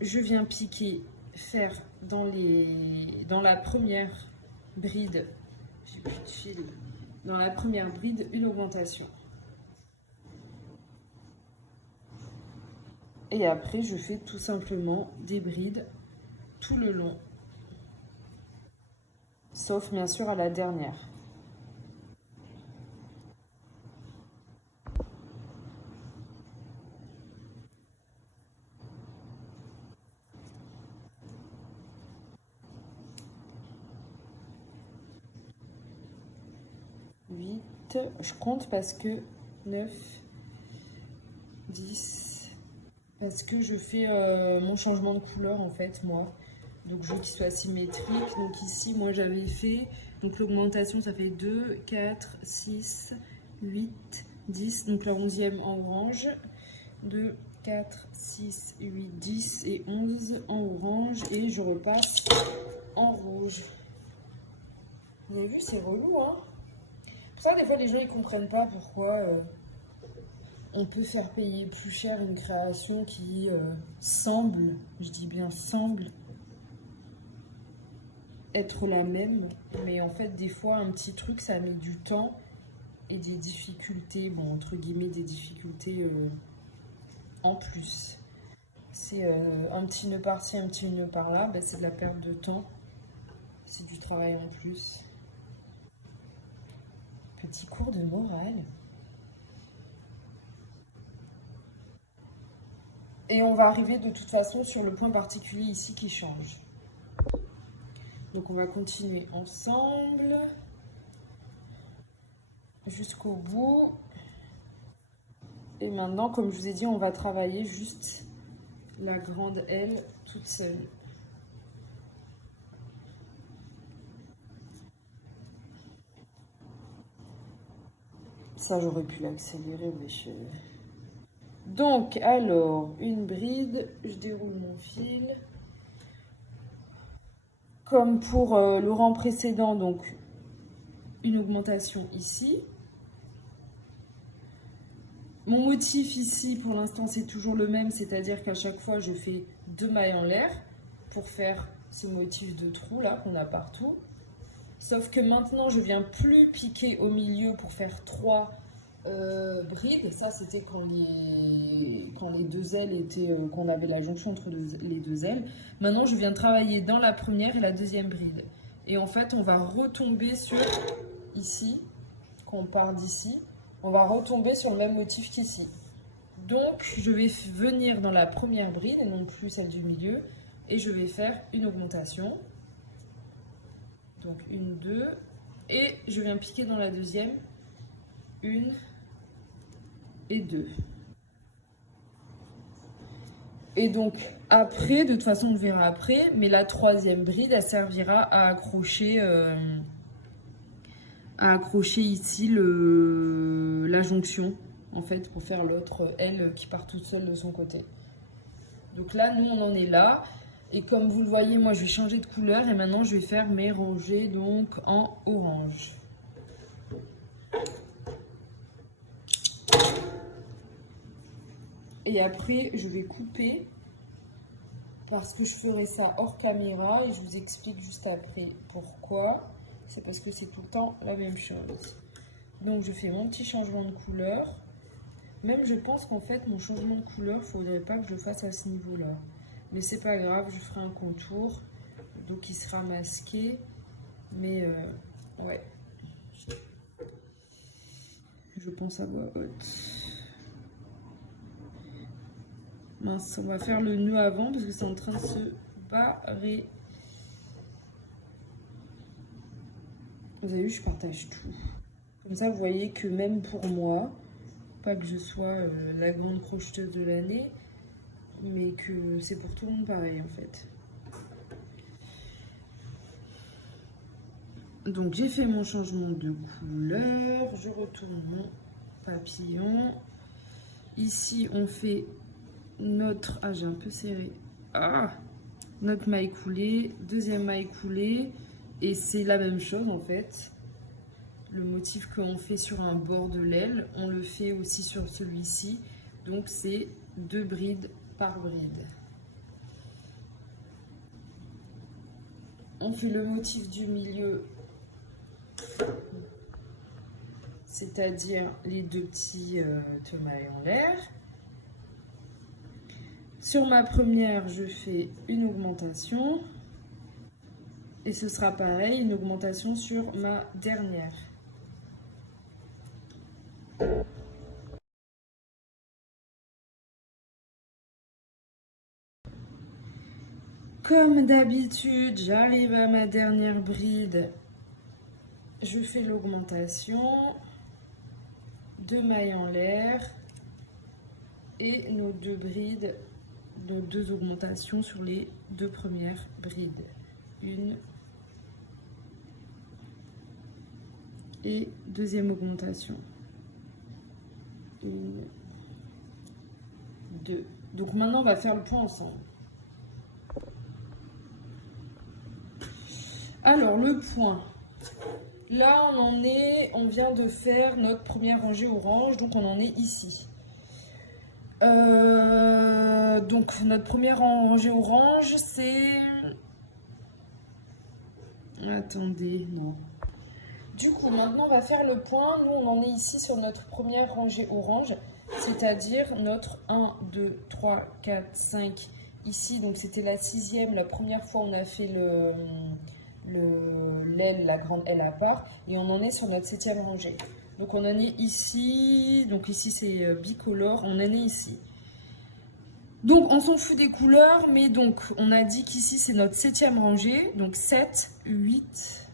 Je viens piquer, faire dans la première bride, j'ai plus de fil, dans la première bride, une augmentation. Et après, je fais tout simplement des brides tout le long, sauf bien sûr à la dernière. Je compte parce que 9, 10, parce que je fais mon changement de couleur en fait, moi. Donc je veux qu'il soit symétrique. Donc ici, moi j'avais fait, donc l'augmentation ça fait 2, 4, 6, 8, 10. Donc la 11e en orange. 2, 4, 6, 8, 10 et 11 en orange. Et je repasse en rouge. Vous avez vu, c'est relou, hein? Pour ça, des fois, les gens ils comprennent pas pourquoi on peut faire payer plus cher une création qui semble, je dis bien semble, être la même. Mais en fait, des fois, un petit truc, ça met du temps et des difficultés, bon, entre guillemets, des difficultés en plus. C'est un petit nœud par-ci, un petit nœud par-là, ben, c'est de la perte de temps. C'est du travail en plus. Petit cours de morale. Et on va arriver de toute façon sur le point particulier ici qui change. Donc on va continuer ensemble jusqu'au bout. Et maintenant, comme je vous ai dit, on va travailler juste la grande aile toute seule. Ça, j'aurais pu l'accélérer, mais je... Donc, alors, une bride, je déroule mon fil. Comme pour le rang précédent, donc une augmentation ici. Mon motif ici, pour l'instant, c'est toujours le même, c'est-à-dire qu'à chaque fois, je fais 2 mailles en l'air pour faire ce motif de trou là qu'on a partout. Sauf que maintenant, je viens plus piquer au milieu pour faire 3 brides. Ça, c'était quand les deux ailes étaient, qu'on avait la jonction entre les deux ailes. Maintenant, je viens travailler dans la première et la deuxième bride. Et en fait, on va retomber sur ici, quand on part d'ici, on va retomber sur le même motif qu'ici. Donc, je vais venir dans la première bride et non plus celle du milieu. Et je vais faire une augmentation. Donc, 1, 2. Et je viens piquer dans la deuxième. 1 et 2. Et donc, après, de toute façon, on le verra après, mais la troisième bride, elle servira à accrocher ici la jonction, en fait, pour faire l'autre aile qui part toute seule de son côté. Donc là, nous, on en est là. Et comme vous le voyez, moi, je vais changer de couleur et maintenant, je vais faire mes rangées donc en orange. Et après, je vais couper parce que je ferai ça hors caméra et je vous explique juste après pourquoi. C'est parce que c'est tout le temps la même chose. Donc, je fais mon petit changement de couleur. Même, je pense qu'en fait, mon changement de couleur, il ne faudrait pas que je le fasse à ce niveau-là. Mais c'est pas grave, je ferai un contour. Donc, il sera masqué. Mais, ouais. Je pense à voix haute. Mince, on va faire le nœud avant parce que c'est en train de se barrer. Vous avez vu, je partage tout. Comme ça, vous voyez que même pour moi, pas que je sois la grande crocheteuse de l'année, mais que c'est pour tout le monde pareil en fait. Donc j'ai fait mon changement de couleur, je retourne mon papillon. Ici, on fait notre... Ah, j'ai un peu serré. Ah, notre maille coulée, deuxième maille coulée. Et c'est la même chose en fait. Le motif qu'on fait sur un bord de l'aile, on le fait aussi sur celui-ci. Donc c'est 2 brides par bride. On fait le motif du milieu, c'est-à-dire les 2 petits mailles en l'air. Sur ma première, je fais une augmentation. Et ce sera pareil, une augmentation sur ma dernière. Comme d'habitude, j'arrive à ma dernière bride. Je fais l'augmentation. 2 mailles en l'air. Et nos 2 brides, nos 2 augmentations sur les 2 premières brides. Une et deuxième augmentation. 1, 2. Donc maintenant, on va faire le point ensemble. Alors, le point. Là, on vient de faire notre première rangée orange, donc on en est ici. Donc, notre première rangée orange, c'est... Attendez, non. Du coup, maintenant, on va faire le point. Nous, on en est ici sur notre première rangée orange, c'est-à-dire notre 1, 2, 3, 4, 5 ici. Donc, c'était la 6e. La première fois, on a fait l'aile, la grande aile à part. Et on en est sur notre 7e rangée. Donc, on en est ici. Donc, ici, c'est bicolore. On en est ici. Donc, on s'en fout des couleurs, mais donc, on a dit qu'ici, c'est notre 7e rangée. Donc, 7, 8,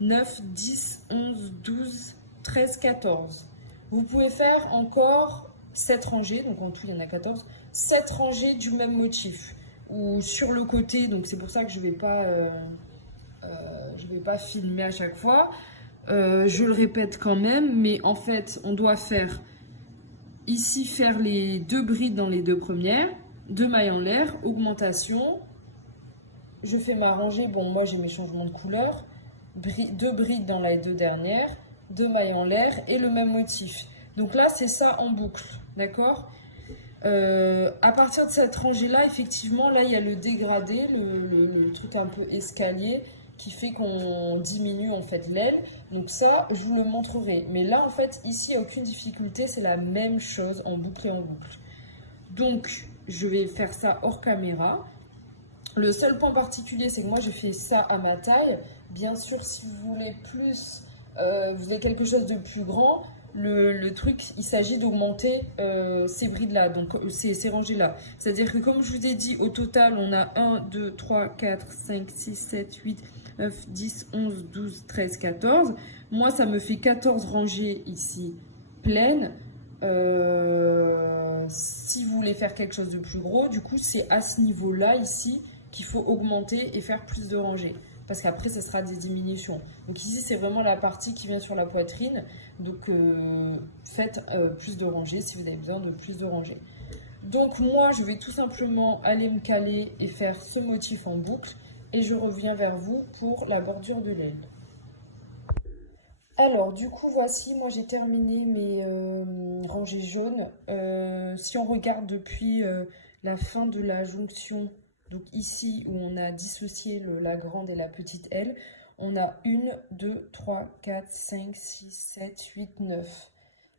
9, 10, 11, 12, 13, 14. Vous pouvez faire encore 7 rangées, donc en tout, il y en a 14. 7 rangées du même motif. Ou sur le côté, donc c'est pour ça que je vais pas filmer à chaque fois. Je le répète quand même, mais en fait, on doit faire... Ici, faire les 2 brides dans les 2 premières, 2 mailles en l'air, augmentation. Je fais ma rangée, bon, moi j'ai mes changements de couleur. 2 brides dans les 2 dernières, 2 mailles en l'air et le même motif. Donc là, c'est ça en boucle, d'accord? À partir de cette rangée-là, effectivement, là, il y a le dégradé, le truc un peu escalier qui fait qu'on diminue en fait l'aile. Donc ça, je vous le montrerai. Mais là, en fait, ici, il n'y a aucune difficulté. C'est la même chose en boucle et en boucle. Donc, je vais faire ça hors caméra. Le seul point particulier, c'est que moi, je fais ça à ma taille. Bien sûr, si vous voulez plus, vous voulez quelque chose de plus grand, le truc, il s'agit d'augmenter ces brides-là, donc ces rangées-là. C'est-à-dire que comme je vous ai dit, au total, on a 1, 2, 3, 4, 5, 6, 7, 8, 9, 10, 11, 12, 13, 14. Moi, ça me fait 14 rangées ici, pleines. Si vous voulez faire quelque chose de plus gros, du coup, c'est à ce niveau-là, ici, qu'il faut augmenter et faire plus de rangées. Parce qu'après, ce sera des diminutions. Donc ici, c'est vraiment la partie qui vient sur la poitrine. Donc, faites plus de rangées si vous avez besoin de plus de rangées. Donc, moi, je vais tout simplement aller me caler et faire ce motif en boucle. Et je reviens vers vous pour la bordure de l'aile. Alors, du coup, voici, moi, j'ai terminé mes rangées jaunes. Si on regarde depuis la fin de la jonction, donc ici où on a dissocié la grande et la petite aile, on a 1, 2, 3, 4, 5, 6, 7, 8, 9.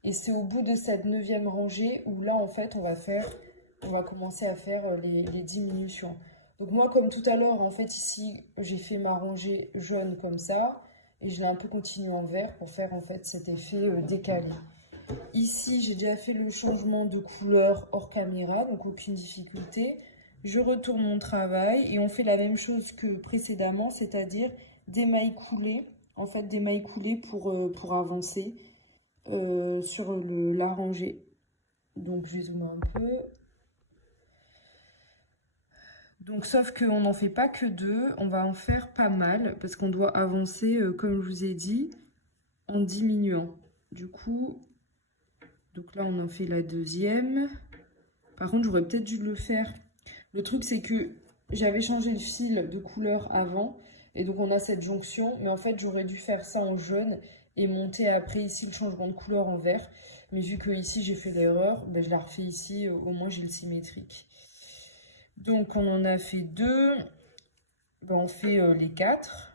Et c'est au bout de cette 9e rangée où là, en fait, on va commencer à faire les diminutions. Donc moi, comme tout à l'heure, en fait, ici, j'ai fait ma rangée jaune comme ça. Et je l'ai un peu continué en vert pour faire, en fait, cet effet décalé. Ici, j'ai déjà fait le changement de couleur hors caméra, donc aucune difficulté. Je retourne mon travail et on fait la même chose que précédemment, c'est-à-dire des mailles coulées. En fait, des mailles coulées pour avancer sur la rangée. Donc, je vais zoomer un peu. Donc, sauf qu'on n'en fait pas que 2, on va en faire pas mal parce qu'on doit avancer, comme je vous ai dit, en diminuant. Du coup, donc là, on en fait la 2e. Par contre, j'aurais peut-être dû le faire. Le truc, c'est que j'avais changé le fil de couleur avant. Et donc, on a cette jonction. Mais en fait, j'aurais dû faire ça en jaune et monter après ici le changement de couleur en vert. Mais vu que ici, j'ai fait l'erreur, ben, je la refais ici. Au moins, j'ai le symétrique. Donc, on en a fait 2. Ben, on fait les 4.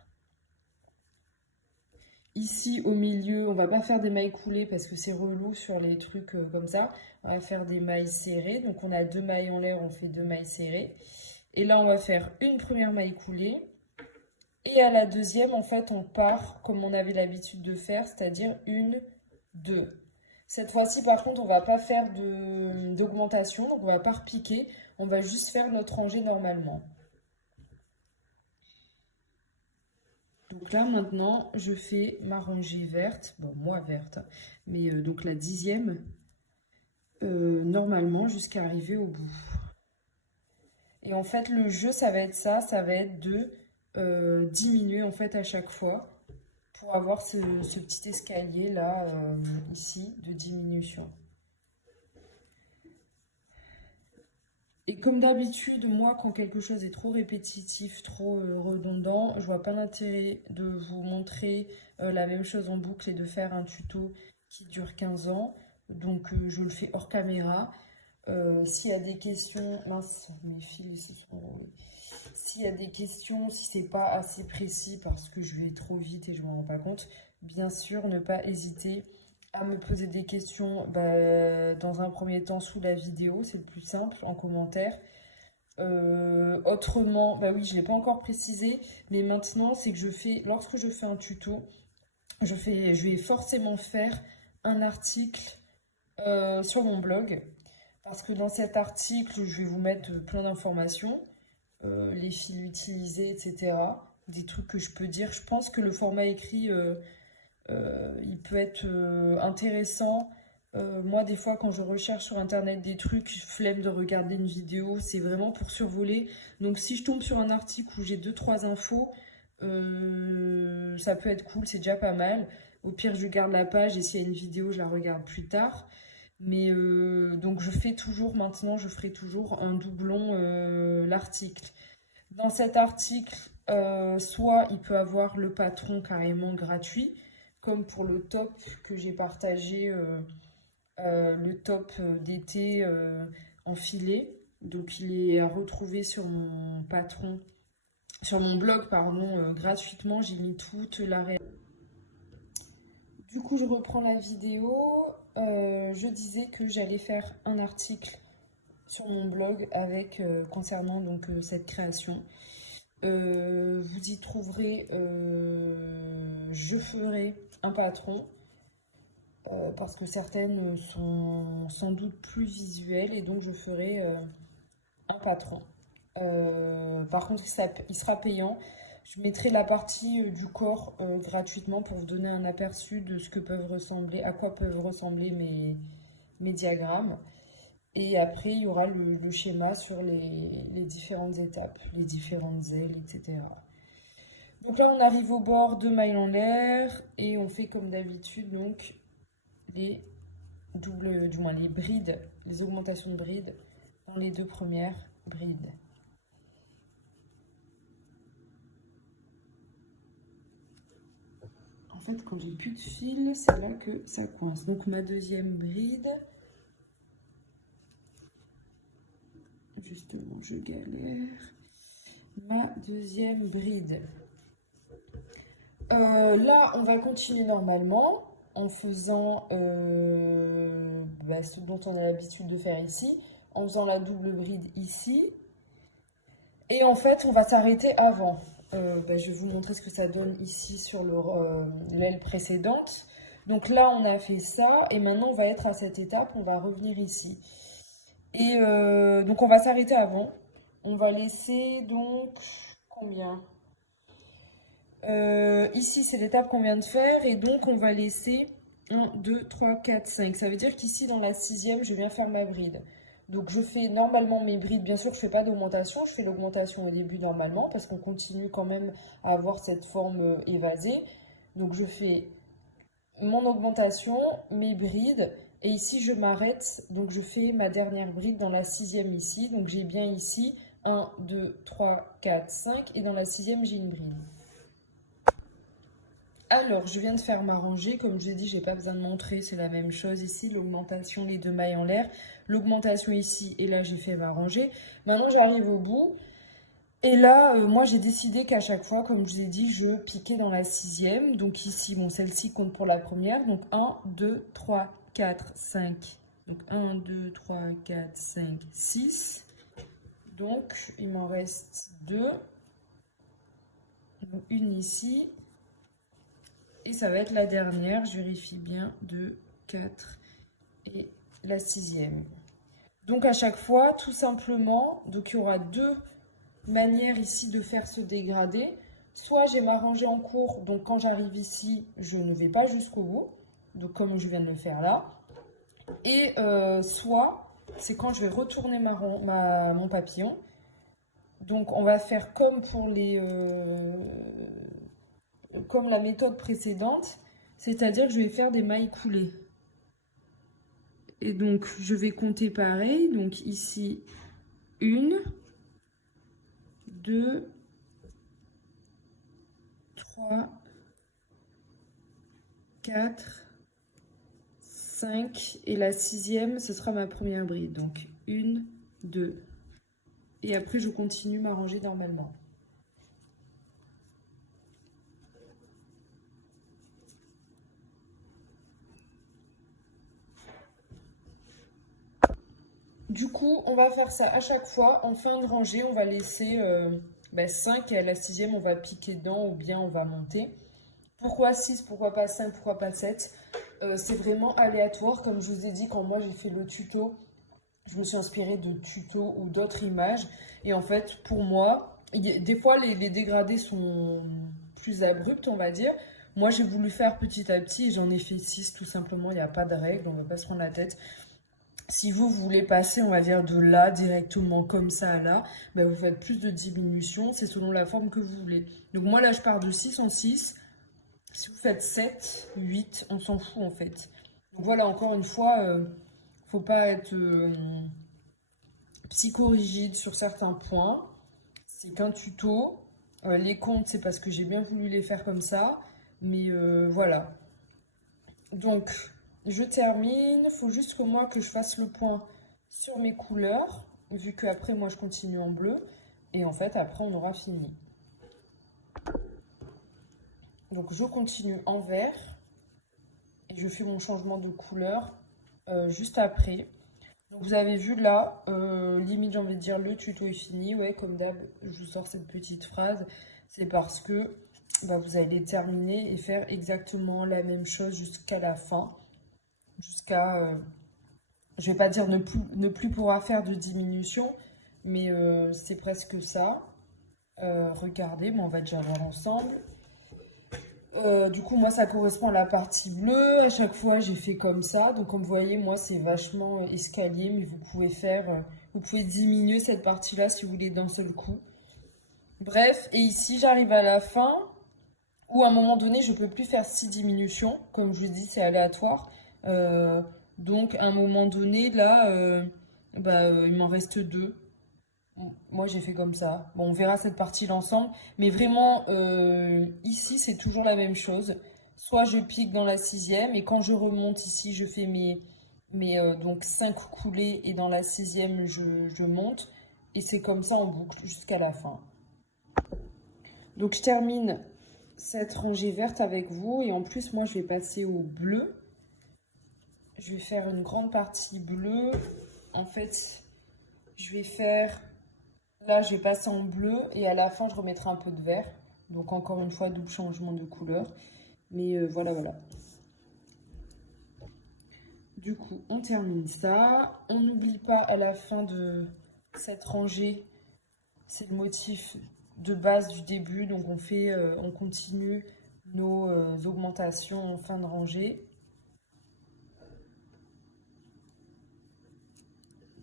Ici, au milieu, on va pas faire des mailles coulées parce que c'est relou sur les trucs comme ça. On va faire des mailles serrées. Donc, on a 2 mailles en l'air, on fait 2 mailles serrées. Et là, on va faire une première maille coulée. Et à la 2e, en fait, on part comme on avait l'habitude de faire, c'est-à-dire 1, 2. Cette fois-ci, par contre, on va pas faire d'augmentation, donc on va pas repiquer. On va juste faire notre rangée normalement. Donc là, maintenant, je fais ma rangée verte. Bon, moi verte, mais donc la 10e, normalement, jusqu'à arriver au bout. Et en fait, le jeu, ça va être ça. Ça va être de diminuer, en fait, à chaque fois pour avoir ce petit escalier là, ici, de diminution. Et comme d'habitude, moi, quand quelque chose est trop répétitif, trop redondant, je vois pas l'intérêt de vous montrer la même chose en boucle et de faire un tuto qui dure 15 ans. Donc, je le fais hors caméra. S'il y a des questions... Mince, mes fils ici sont enroués. S'il y a des questions, si c'est pas assez précis parce que je vais trop vite et je ne me rends pas compte, bien sûr, ne pas hésiter à me poser des questions dans un premier temps sous la vidéo, c'est le plus simple, en commentaire. Autrement, bah oui, je ne l'ai pas encore précisé, mais maintenant, c'est que lorsque je fais un tuto, je vais forcément faire un article sur mon blog. parce que dans cet article, je vais vous mettre plein d'informations, les fils utilisés, etc. Des trucs que je peux dire. Je pense que le format écrit, il peut être intéressant. Moi, des fois, quand je recherche sur Internet des trucs, flemme de regarder une vidéo, c'est vraiment pour survoler. Donc, si je tombe sur un article où j'ai 2-3 infos, ça peut être cool, c'est déjà pas mal. Au pire, je garde la page et s'il y a une vidéo, je la regarde plus tard. Mais donc, maintenant, je ferai toujours un doublon l'article. Dans cet article, soit il peut avoir le patron carrément gratuit, comme pour le top que j'ai partagé, le top d'été en filet. Donc il est à retrouver sur mon patron, sur mon blog, pardon, gratuitement. J'ai mis toute la réalité. Du coup, je reprends la vidéo. Je disais que j'allais faire un article sur mon blog avec concernant donc cette création. Vous y trouverez, je ferai un patron parce que certaines sont sans doute plus visuelles et donc je ferai un patron. Par contre, il sera payant. Je mettrai la partie du corps gratuitement pour vous donner un aperçu de ce que peuvent ressembler, à quoi peuvent ressembler mes diagrammes. Et après, il y aura le schéma sur les différentes étapes, les différentes ailes, etc. Donc là, on arrive au bord de mailles en l'air et on fait comme d'habitude donc les brides, les augmentations de brides dans les 2 premières brides. En fait, quand j'ai plus de fil, c'est là que ça coince. Donc ma deuxième bride, justement, je galère. Ma deuxième bride. Là, on va continuer normalement en faisant ce dont on a l'habitude de faire ici, en faisant la double bride ici. Et en fait, on va s'arrêter avant. Je vais vous montrer ce que ça donne ici sur l'aile précédente. Donc là, on a fait ça et maintenant, on va être à cette étape, on va revenir ici. Et donc, on va s'arrêter avant. On va laisser donc combien ? Ici, c'est l'étape qu'on vient de faire et donc on va laisser 1, 2, 3, 4, 5. Ça veut dire qu'ici, dans la 6e, je viens faire ma bride. Donc, je fais normalement mes brides. Bien sûr, je ne fais pas d'augmentation. Je fais l'augmentation au début normalement parce qu'on continue quand même à avoir cette forme évasée. Donc, je fais mon augmentation, mes brides. Et ici, je m'arrête. Donc, je fais ma dernière bride dans la 6e ici. Donc, j'ai bien ici 1, 2, 3, 4, 5. Et dans la 6e, j'ai une bride. Alors, je viens de faire ma rangée. Comme je vous ai dit, je n'ai pas besoin de montrer. C'est la même chose ici. L'augmentation, les 2 mailles en l'air. L'augmentation ici. Et là, j'ai fait ma rangée. Maintenant, j'arrive au bout. Et là, moi, j'ai décidé qu'à chaque fois, comme je vous ai dit, je piquais dans la 6e. Donc ici, bon, celle-ci compte pour la première. Donc 1, 2, 3, 4, 5. Donc 1, 2, 3, 4, 5, 6. Donc, il m'en reste 2. Donc, une ici. Et ça va être la dernière, je vérifie bien, 2, 4 et la 6e. Donc à chaque fois, tout simplement, donc il y aura 2 manières ici de faire ce dégradé. Soit j'ai ma rangée en cours, donc quand j'arrive ici, je ne vais pas jusqu'au bout, donc comme je viens de le faire là. Et soit, c'est quand je vais retourner mon papillon. Donc on va faire comme pour comme la méthode précédente, c'est-à-dire que je vais faire des mailles coulées. Et donc, je vais compter pareil. Donc ici, 1, 2, 3, 4, 5. Et la 6e, ce sera ma première bride. Donc 1, 2. Et après, je continue ma rangée normalement. Du coup, on va faire ça à chaque fois. En fin de rangée, on va laisser 5 et à la 6e, on va piquer dedans ou bien on va monter. Pourquoi 6, pourquoi pas 5, pourquoi pas 7 C'est vraiment aléatoire. Comme je vous ai dit, quand moi j'ai fait le tuto, je me suis inspirée de tutos ou d'autres images. Et en fait, pour moi, des fois, les dégradés sont plus abrupts, on va dire. Moi, j'ai voulu faire petit à petit et j'en ai fait 6 tout simplement. Il n'y a pas de règle, on ne va pas se prendre la tête. Si vous voulez passer, on va dire, de là directement comme ça à là, bah, vous faites plus de diminution. C'est selon la forme que vous voulez. Donc moi, là, je pars de 6 en 6. Si vous faites 7, 8, on s'en fout en fait. Donc voilà, encore une fois, faut pas être psychorigide sur certains points. C'est qu'un tuto. Les comptes, c'est parce que j'ai bien voulu les faire comme ça. Mais voilà. Donc, je termine. Il faut juste que moi, que je fasse le point sur mes couleurs. Vu qu'après, moi, je continue en bleu. Et en fait, après, on aura fini. Donc, je continue en vert. Et je fais mon changement de couleur juste après. Donc vous avez vu là, limite j'ai envie de dire le tuto est fini. Ouais, comme d'hab, je vous sors cette petite phrase. C'est parce que bah, vous allez terminer et faire exactement la même chose jusqu'à la fin. Jusqu'à, je vais pas dire ne plus pouvoir faire de diminution, mais c'est presque ça. Regardez, bon, on va déjà voir ensemble. Du coup, moi, ça correspond à la partie bleue. À chaque fois, j'ai fait comme ça. Donc, comme vous voyez, moi, c'est vachement escalier, mais vous pouvez faire, vous pouvez diminuer cette partie-là si vous voulez d'un seul coup. Bref, et ici, j'arrive à la fin où, à un moment donné, je peux plus faire 6 diminutions. Comme je vous dis, c'est aléatoire. Donc, à un moment donné, là, il m'en reste 2. Moi, j'ai fait comme ça. Bon, on verra cette partie l'ensemble. Mais vraiment, ici, c'est toujours la même chose. Soit je pique dans la 6e et quand je remonte ici, je fais donc 5 coulées et dans la 6e, je monte. Et c'est comme ça en boucle jusqu'à la fin. Donc, je termine cette rangée verte avec vous. Et en plus, moi, je vais passer au bleu. Je vais faire une grande partie bleue. En fait, je vais faire... Là, je vais passer en bleu et à la fin, je remettrai un peu de vert. Donc, encore une fois, double changement de couleur. Mais voilà, voilà. Du coup, on termine ça. On n'oublie pas à la fin de cette rangée, c'est le motif de base du début. Donc, on continue nos augmentations en fin de rangée.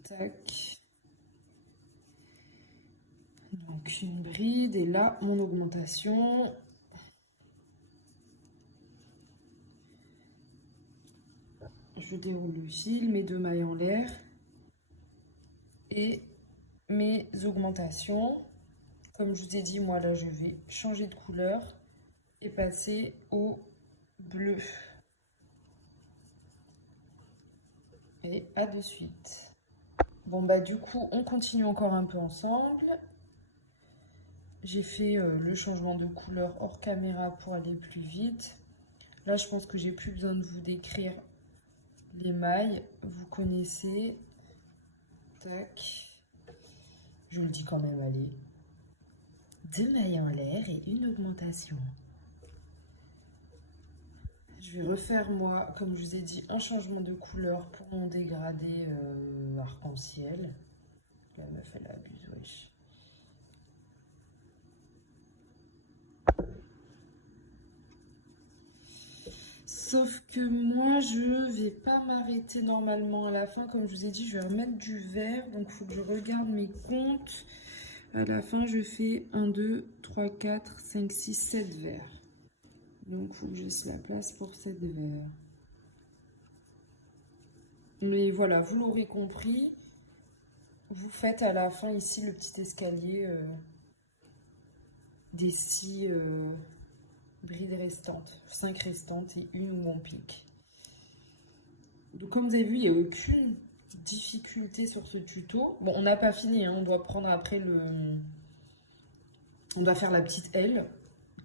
Tac. Donc une bride et là mon augmentation. Je déroule le fil, mes 2 mailles en l'air et mes augmentations. Comme je vous ai dit, moi là je vais changer de couleur et passer au bleu. Et à de suite. Bon bah du coup on continue encore un peu ensemble. J'ai fait le changement de couleur hors caméra pour aller plus vite. Là, je pense que j'ai plus besoin de vous décrire les mailles. Vous connaissez. Tac. Je le dis quand même, allez. 2 mailles en l'air et une augmentation. Je vais refaire, moi, comme je vous ai dit, un changement de couleur pour mon dégradé arc-en-ciel. La meuf, elle abuse, wesh. Sauf que moi, je vais pas m'arrêter normalement à la fin. Comme je vous ai dit, je vais remettre du vert. Donc, il faut que je regarde mes comptes. À la fin, je fais 1, 2, 3, 4, 5, 6, 7 verts. Donc, il faut que je laisse la place pour 7 verts. Mais voilà, vous l'aurez compris. Vous faites à la fin ici le petit escalier des 6... brides restantes, 5 restantes et une où on pique. Donc comme vous avez vu, il n'y a aucune difficulté sur ce tuto. Bon, on n'a pas fini, hein, on doit prendre après on doit faire la petite L,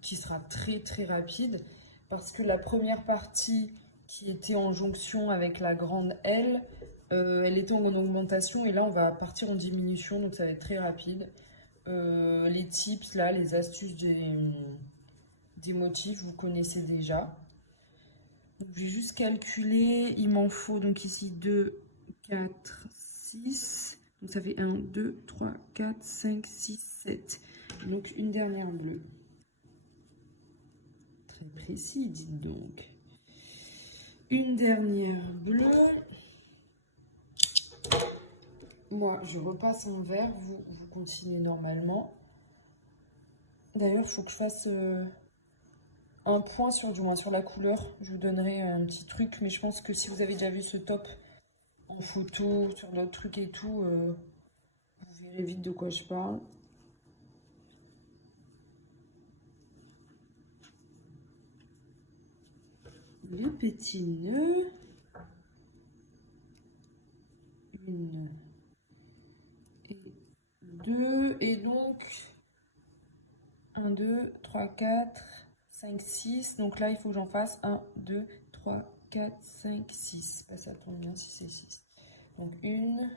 qui sera très très rapide, parce que la première partie qui était en jonction avec la grande L, elle était en augmentation, et là on va partir en diminution, donc ça va être très rapide. Les tips là, les astuces des motifs, vous connaissez déjà. Donc, je vais juste calculer, il m'en faut donc ici 2, 4, 6. Donc ça fait 1, 2, 3, 4, 5, 6, 7. Donc une dernière bleue. Très précis, dites donc. Une dernière bleue. Moi, je repasse en vert. Vous continuez normalement. D'ailleurs, il faut que je fasse un point sur la couleur. Je vous donnerai un petit truc. Mais je pense que si vous avez déjà vu ce top en photo, sur d'autres trucs et tout, vous verrez vite de quoi je parle. Le petit nœud. Une et deux. Et donc, 1, 2, 3, 4, 5, 6. Donc là, il faut que j'en fasse 1, 2, 3, 4, 5, 6. Bah, ça tombe bien si c'est 6. Donc 1,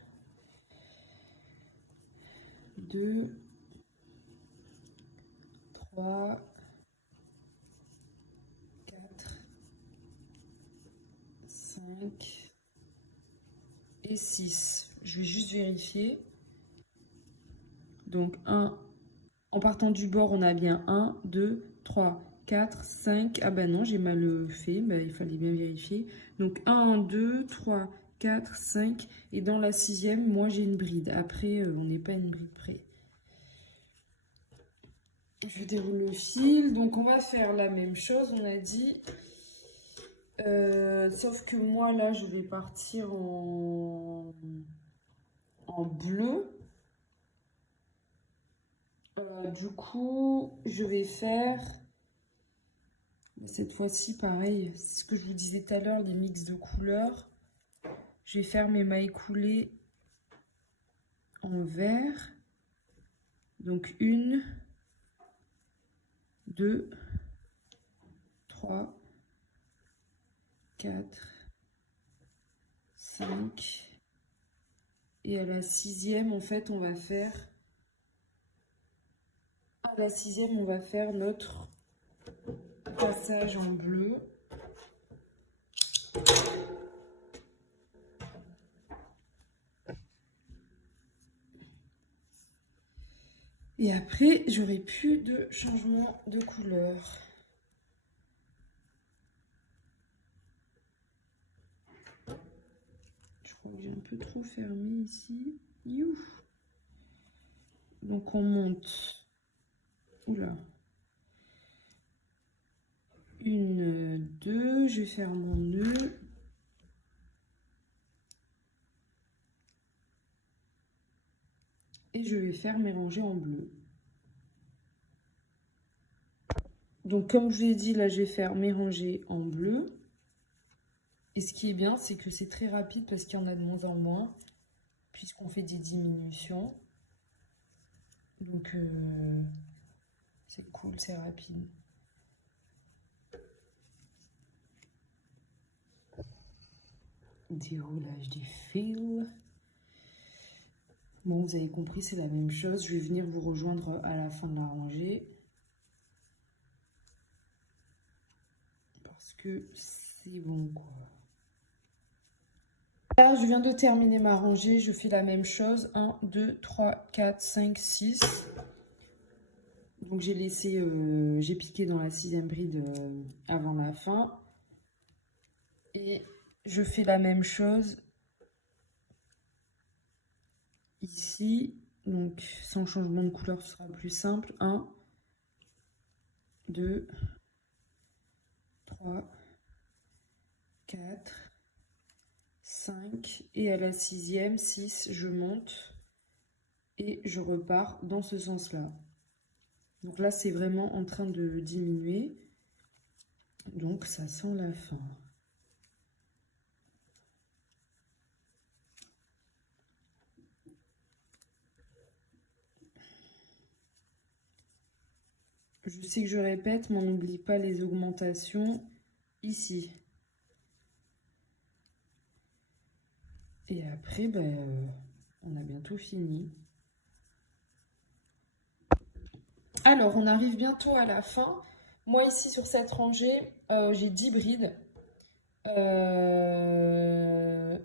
2, 3, 4, 5 et 6. Je vais juste vérifier. Donc 1, en partant du bord, on a bien 1, 2, 3, 4, 5. Ah ben non, j'ai mal fait, ben, il fallait bien vérifier. Donc 1, 2, 3, 4, 5. Et dans la sixième, moi j'ai une bride. Après, on n'est pas une bride près. Je déroule le fil. Donc on va faire la même chose, on a dit. Sauf que moi là, je vais partir en bleu. Du coup, je vais faire, cette fois-ci, pareil, c'est ce que je vous disais tout à l'heure, les mix de couleurs. Je vais faire mes mailles coulées en vert. Donc 1, 2, 3, 4, 5. Et à la sixième, en fait, on va faire... À la sixième, on va faire notre passage en bleu. Et après, j'aurai plus de changement de couleur. Je crois que j'ai un peu trop fermé ici. You. Donc on monte. Oula. 1, 2. Je vais faire mon nœud. Et je vais faire mes rangées en bleu. Donc comme je vous ai dit, là je vais faire mes rangées en bleu. Et ce qui est bien, c'est que c'est très rapide parce qu'il y en a de moins en moins, puisqu'on fait des diminutions. Donc c'est cool, c'est rapide. Déroulage du fil. Bon, vous avez compris, c'est la même chose. Je vais venir vous rejoindre à la fin de la rangée. Parce que c'est bon, quoi. Là, je viens de terminer ma rangée. Je fais la même chose. 1, 2, 3, 4, 5, 6. Donc, j'ai laissé... j'ai piqué dans la sixième bride avant la fin. Et je fais la même chose ici. Donc, sans changement de couleur, ce sera plus simple. 1, 2, 3, 4, 5. Et à la sixième, 6, je monte. Et je repars dans ce sens-là. Donc là, c'est vraiment en train de diminuer. Donc, ça sent la fin. Je sais que je répète, mais on n'oublie pas les augmentations ici. Et après, ben, on a bientôt fini. Alors, on arrive bientôt à la fin. Moi, ici, sur cette rangée, j'ai 10 brides.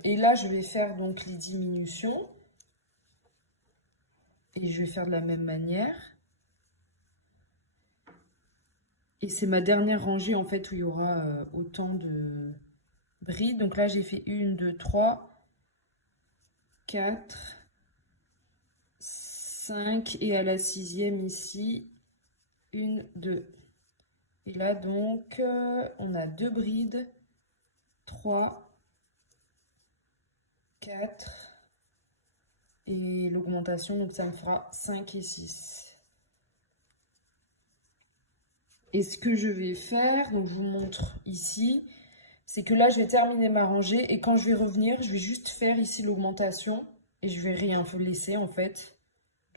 Et là, je vais faire donc les diminutions. Et je vais faire de la même manière. Et c'est ma dernière rangée en fait où il y aura autant de brides. Donc là, j'ai fait 1, 2, 3, 4, 5 et à la 6e ici, 1, 2. Et là donc, on a 2 brides, 3, 4 et l'augmentation, donc ça me fera 5 et 6. Et ce que je vais faire, donc je vous montre ici, c'est que là je vais terminer ma rangée et quand je vais revenir, je vais juste faire ici l'augmentation et je vais rien laisser en fait.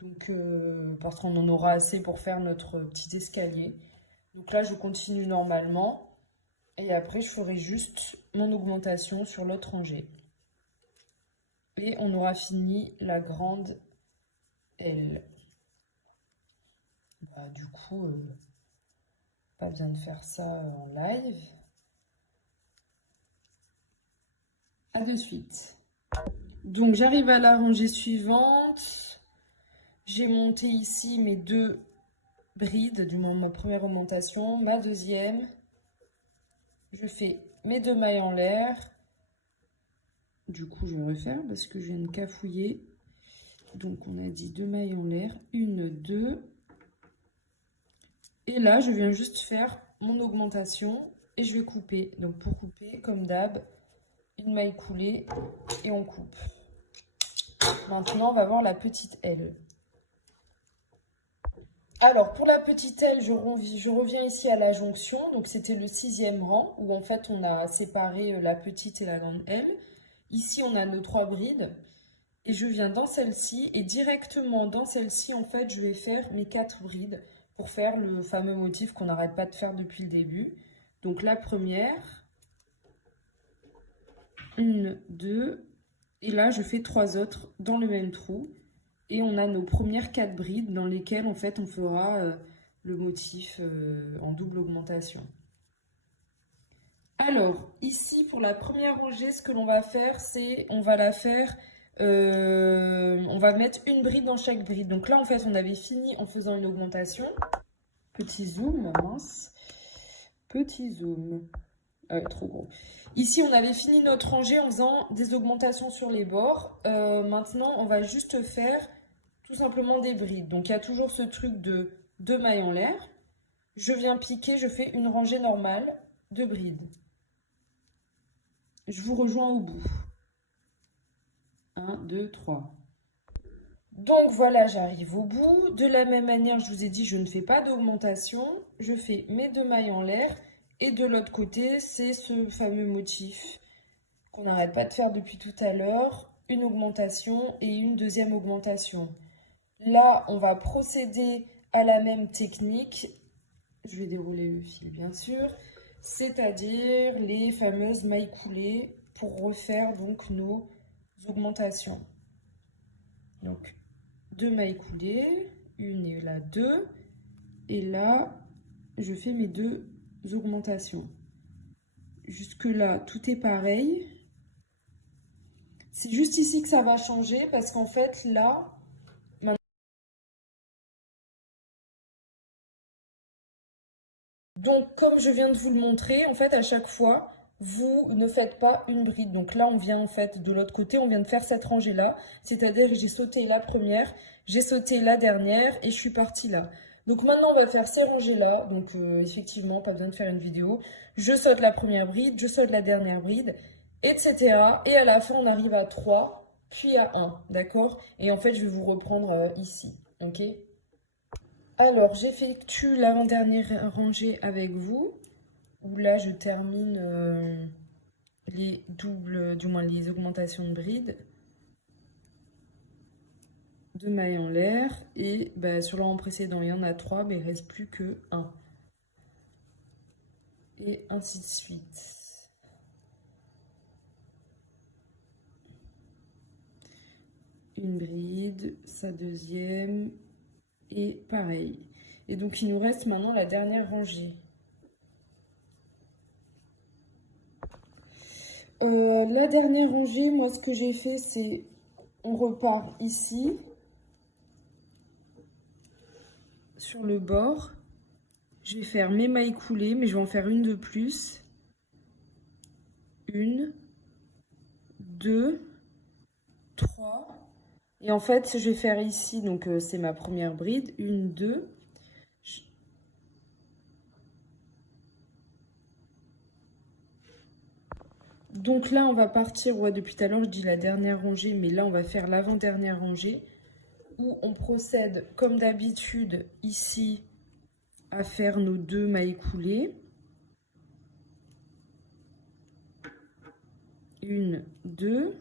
Donc parce qu'on en aura assez pour faire notre petit escalier. Donc là je continue normalement et après je ferai juste mon augmentation sur l'autre rangée. Et on aura fini la grande L. Bah, du coup, pas besoin de faire ça en live. À de suite. Donc j'arrive à la rangée suivante. J'ai monté ici mes 2 brides, du moins ma première augmentation, ma deuxième. Je fais mes 2 mailles en l'air. Du coup, je vais refaire parce que je viens de cafouiller. Donc on a dit 2 mailles en l'air, 1, 2. Et là, je viens juste faire mon augmentation et je vais couper. Donc pour couper, comme d'hab, une maille coulée et on coupe. Maintenant, on va voir la petite L. Alors, pour la petite L, je reviens ici à la jonction. Donc, c'était le 6e rang où, en fait, on a séparé la petite et la grande L. Ici, on a nos 3 brides. Et je viens dans celle-ci. Et directement dans celle-ci, en fait, je vais faire mes 4 brides pour faire le fameux motif qu'on n'arrête pas de faire depuis le début. Donc, la première. 1, 2. Et là, je fais 3 autres dans le même trou. Et on a nos premières 4 brides dans lesquelles en fait on fera le motif en double augmentation. Alors ici pour la première rangée, ce que l'on va faire, c'est on va la faire, on va mettre une bride dans chaque bride. Donc là en fait on avait fini en faisant une augmentation. Petit zoom, mince. Petit zoom. Ah ouais, trop gros. Ici, on avait fini notre rangée en faisant des augmentations sur les bords. Maintenant, on va juste faire tout simplement des brides. Donc, il y a toujours ce truc de 2 mailles en l'air. Je viens piquer, je fais une rangée normale de brides. Je vous rejoins au bout. 1, 2, 3. Donc, voilà, j'arrive au bout. De la même manière, je vous ai dit, je ne fais pas d'augmentation. Je fais mes 2 mailles en l'air. Et de l'autre côté, c'est ce fameux motif qu'on n'arrête pas de faire depuis tout à l'heure. Une augmentation et une deuxième augmentation. Là, on va procéder à la même technique. Je vais dérouler le fil, bien sûr. C'est-à-dire les fameuses mailles coulées pour refaire donc nos augmentations. Donc, 2 mailles coulées. Une et là 2. Et là, je fais mes 2 augmentations. Jusque là, tout est pareil. C'est juste ici que ça va changer parce qu'en fait, là, donc comme je viens de vous le montrer, en fait, à chaque fois, vous ne faites pas une bride. Donc là, on vient en fait de l'autre côté, on vient de faire cette rangée-là. C'est-à-dire que j'ai sauté la première, j'ai sauté la dernière et je suis partie là. Donc maintenant, on va faire ces rangées-là. Donc effectivement, pas besoin de faire une vidéo. Je saute la première bride, je saute la dernière bride, etc. Et à la fin, on arrive à 3, puis à 1, d'accord? Et en fait, je vais vous reprendre ici, ok? Alors, j'effectue l'avant-dernière rangée avec vous, où là, je termine les doubles, du moins les augmentations de brides. 2 mailles en l'air et bah, sur le rang précédent il y en a 3 mais il ne reste plus que 1 et ainsi de suite. Une bride, sa deuxième et pareil. Et donc il nous reste maintenant la dernière rangée. La dernière rangée, moi ce que j'ai fait, c'est on repart ici, sur le bord. Je vais faire mes mailles coulées, mais je vais en faire une de plus. Une, deux, trois. Et en fait, je vais faire ici, donc c'est ma première bride. Une, deux. Donc là, on va partir, ouais, depuis tout à l'heure, je dis la dernière rangée, mais là, on va faire l'avant-dernière rangée, où on procède, comme d'habitude, ici, à faire nos 2 mailles coulées. Une, deux.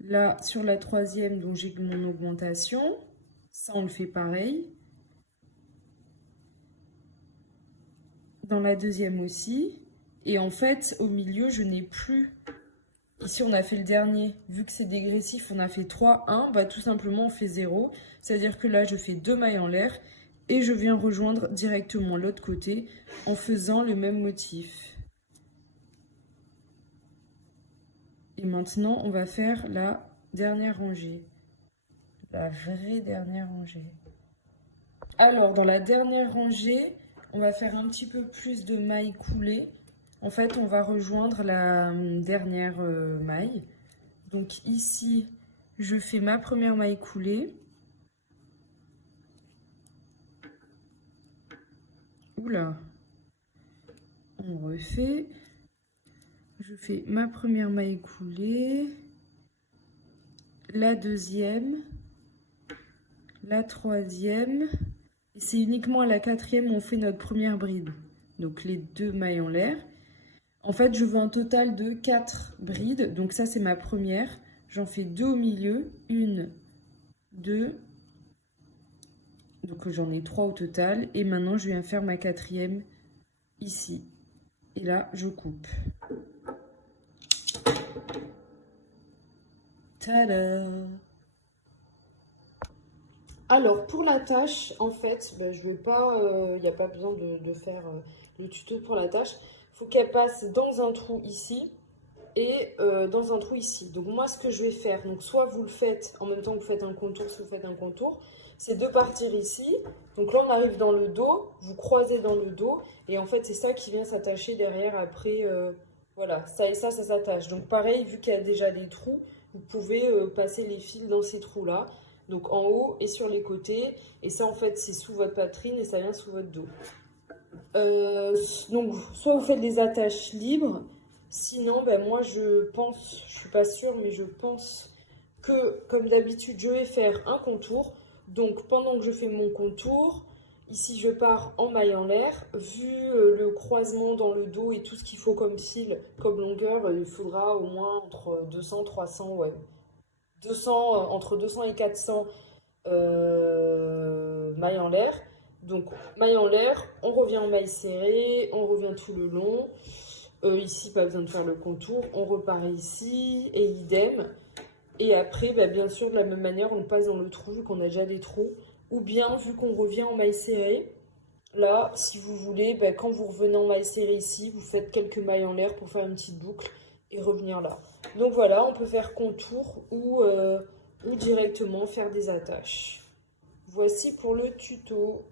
Là, sur la troisième, dont j'ai mon augmentation, ça, on le fait pareil. Dans la deuxième aussi. Et en fait, au milieu, je n'ai plus... Ici, on a fait le dernier. Vu que c'est dégressif, on a fait 3, 1. Bah, tout simplement, on fait 0. C'est-à-dire que là, je fais 2 mailles en l'air. Et je viens rejoindre directement l'autre côté en faisant le même motif. Et maintenant, on va faire la dernière rangée. La vraie dernière rangée. Alors, dans la dernière rangée, on va faire un petit peu plus de mailles coulées. En fait, on va rejoindre la dernière maille. Donc ici, je fais ma première maille coulée. Oula, on refait. Je fais ma première maille coulée, la deuxième, la troisième. Et c'est uniquement à la quatrième où on fait notre première bride. Donc les 2 mailles en l'air. En fait, je veux un total de 4 brides. Donc ça, c'est ma première. J'en fais 2 au milieu. 1, 2. Donc j'en ai 3 au total. Et maintenant, je viens faire ma quatrième ici. Et là, je coupe. Tada! Alors, pour la tâche, en fait, ben, je vais pas... Il n'y a pas besoin de faire le tuto pour la tâche. Il faut qu'elle passe dans un trou ici et dans un trou ici. Donc moi, ce que je vais faire, donc soit vous le faites en même temps que vous faites un contour, soit vous faites un contour, c'est de partir ici. Donc là, on arrive dans le dos, vous croisez dans le dos, et en fait, c'est ça qui vient s'attacher derrière après. Voilà, ça et ça s'attache. Donc pareil, vu qu'il y a déjà des trous, vous pouvez passer les fils dans ces trous-là. Donc en haut et sur les côtés. Et ça, en fait, c'est sous votre poitrine et ça vient sous votre dos. Donc, soit vous faites des attaches libres. Sinon, ben, moi, je pense, je suis pas sûre, mais je pense que, comme d'habitude, je vais faire un contour. Donc, pendant que je fais mon contour, ici, je pars en maille en l'air. Vu le croisement dans le dos et tout ce qu'il faut comme fil, comme longueur, il faudra au moins entre 200 300, ouais. 200, entre 200 et 400 mailles en l'air. Donc, maille en l'air, on revient en maille serrée, on revient tout le long. Ici, pas besoin de faire le contour. On repart ici et idem. Et après, bah, bien sûr, de la même manière, on passe dans le trou vu qu'on a déjà des trous. Ou bien, vu qu'on revient en maille serrée, là, si vous voulez, bah, quand vous revenez en maille serrée ici, vous faites quelques mailles en l'air pour faire une petite boucle et revenir là. Donc voilà, on peut faire contour ou directement faire des attaches. Voici pour le tuto.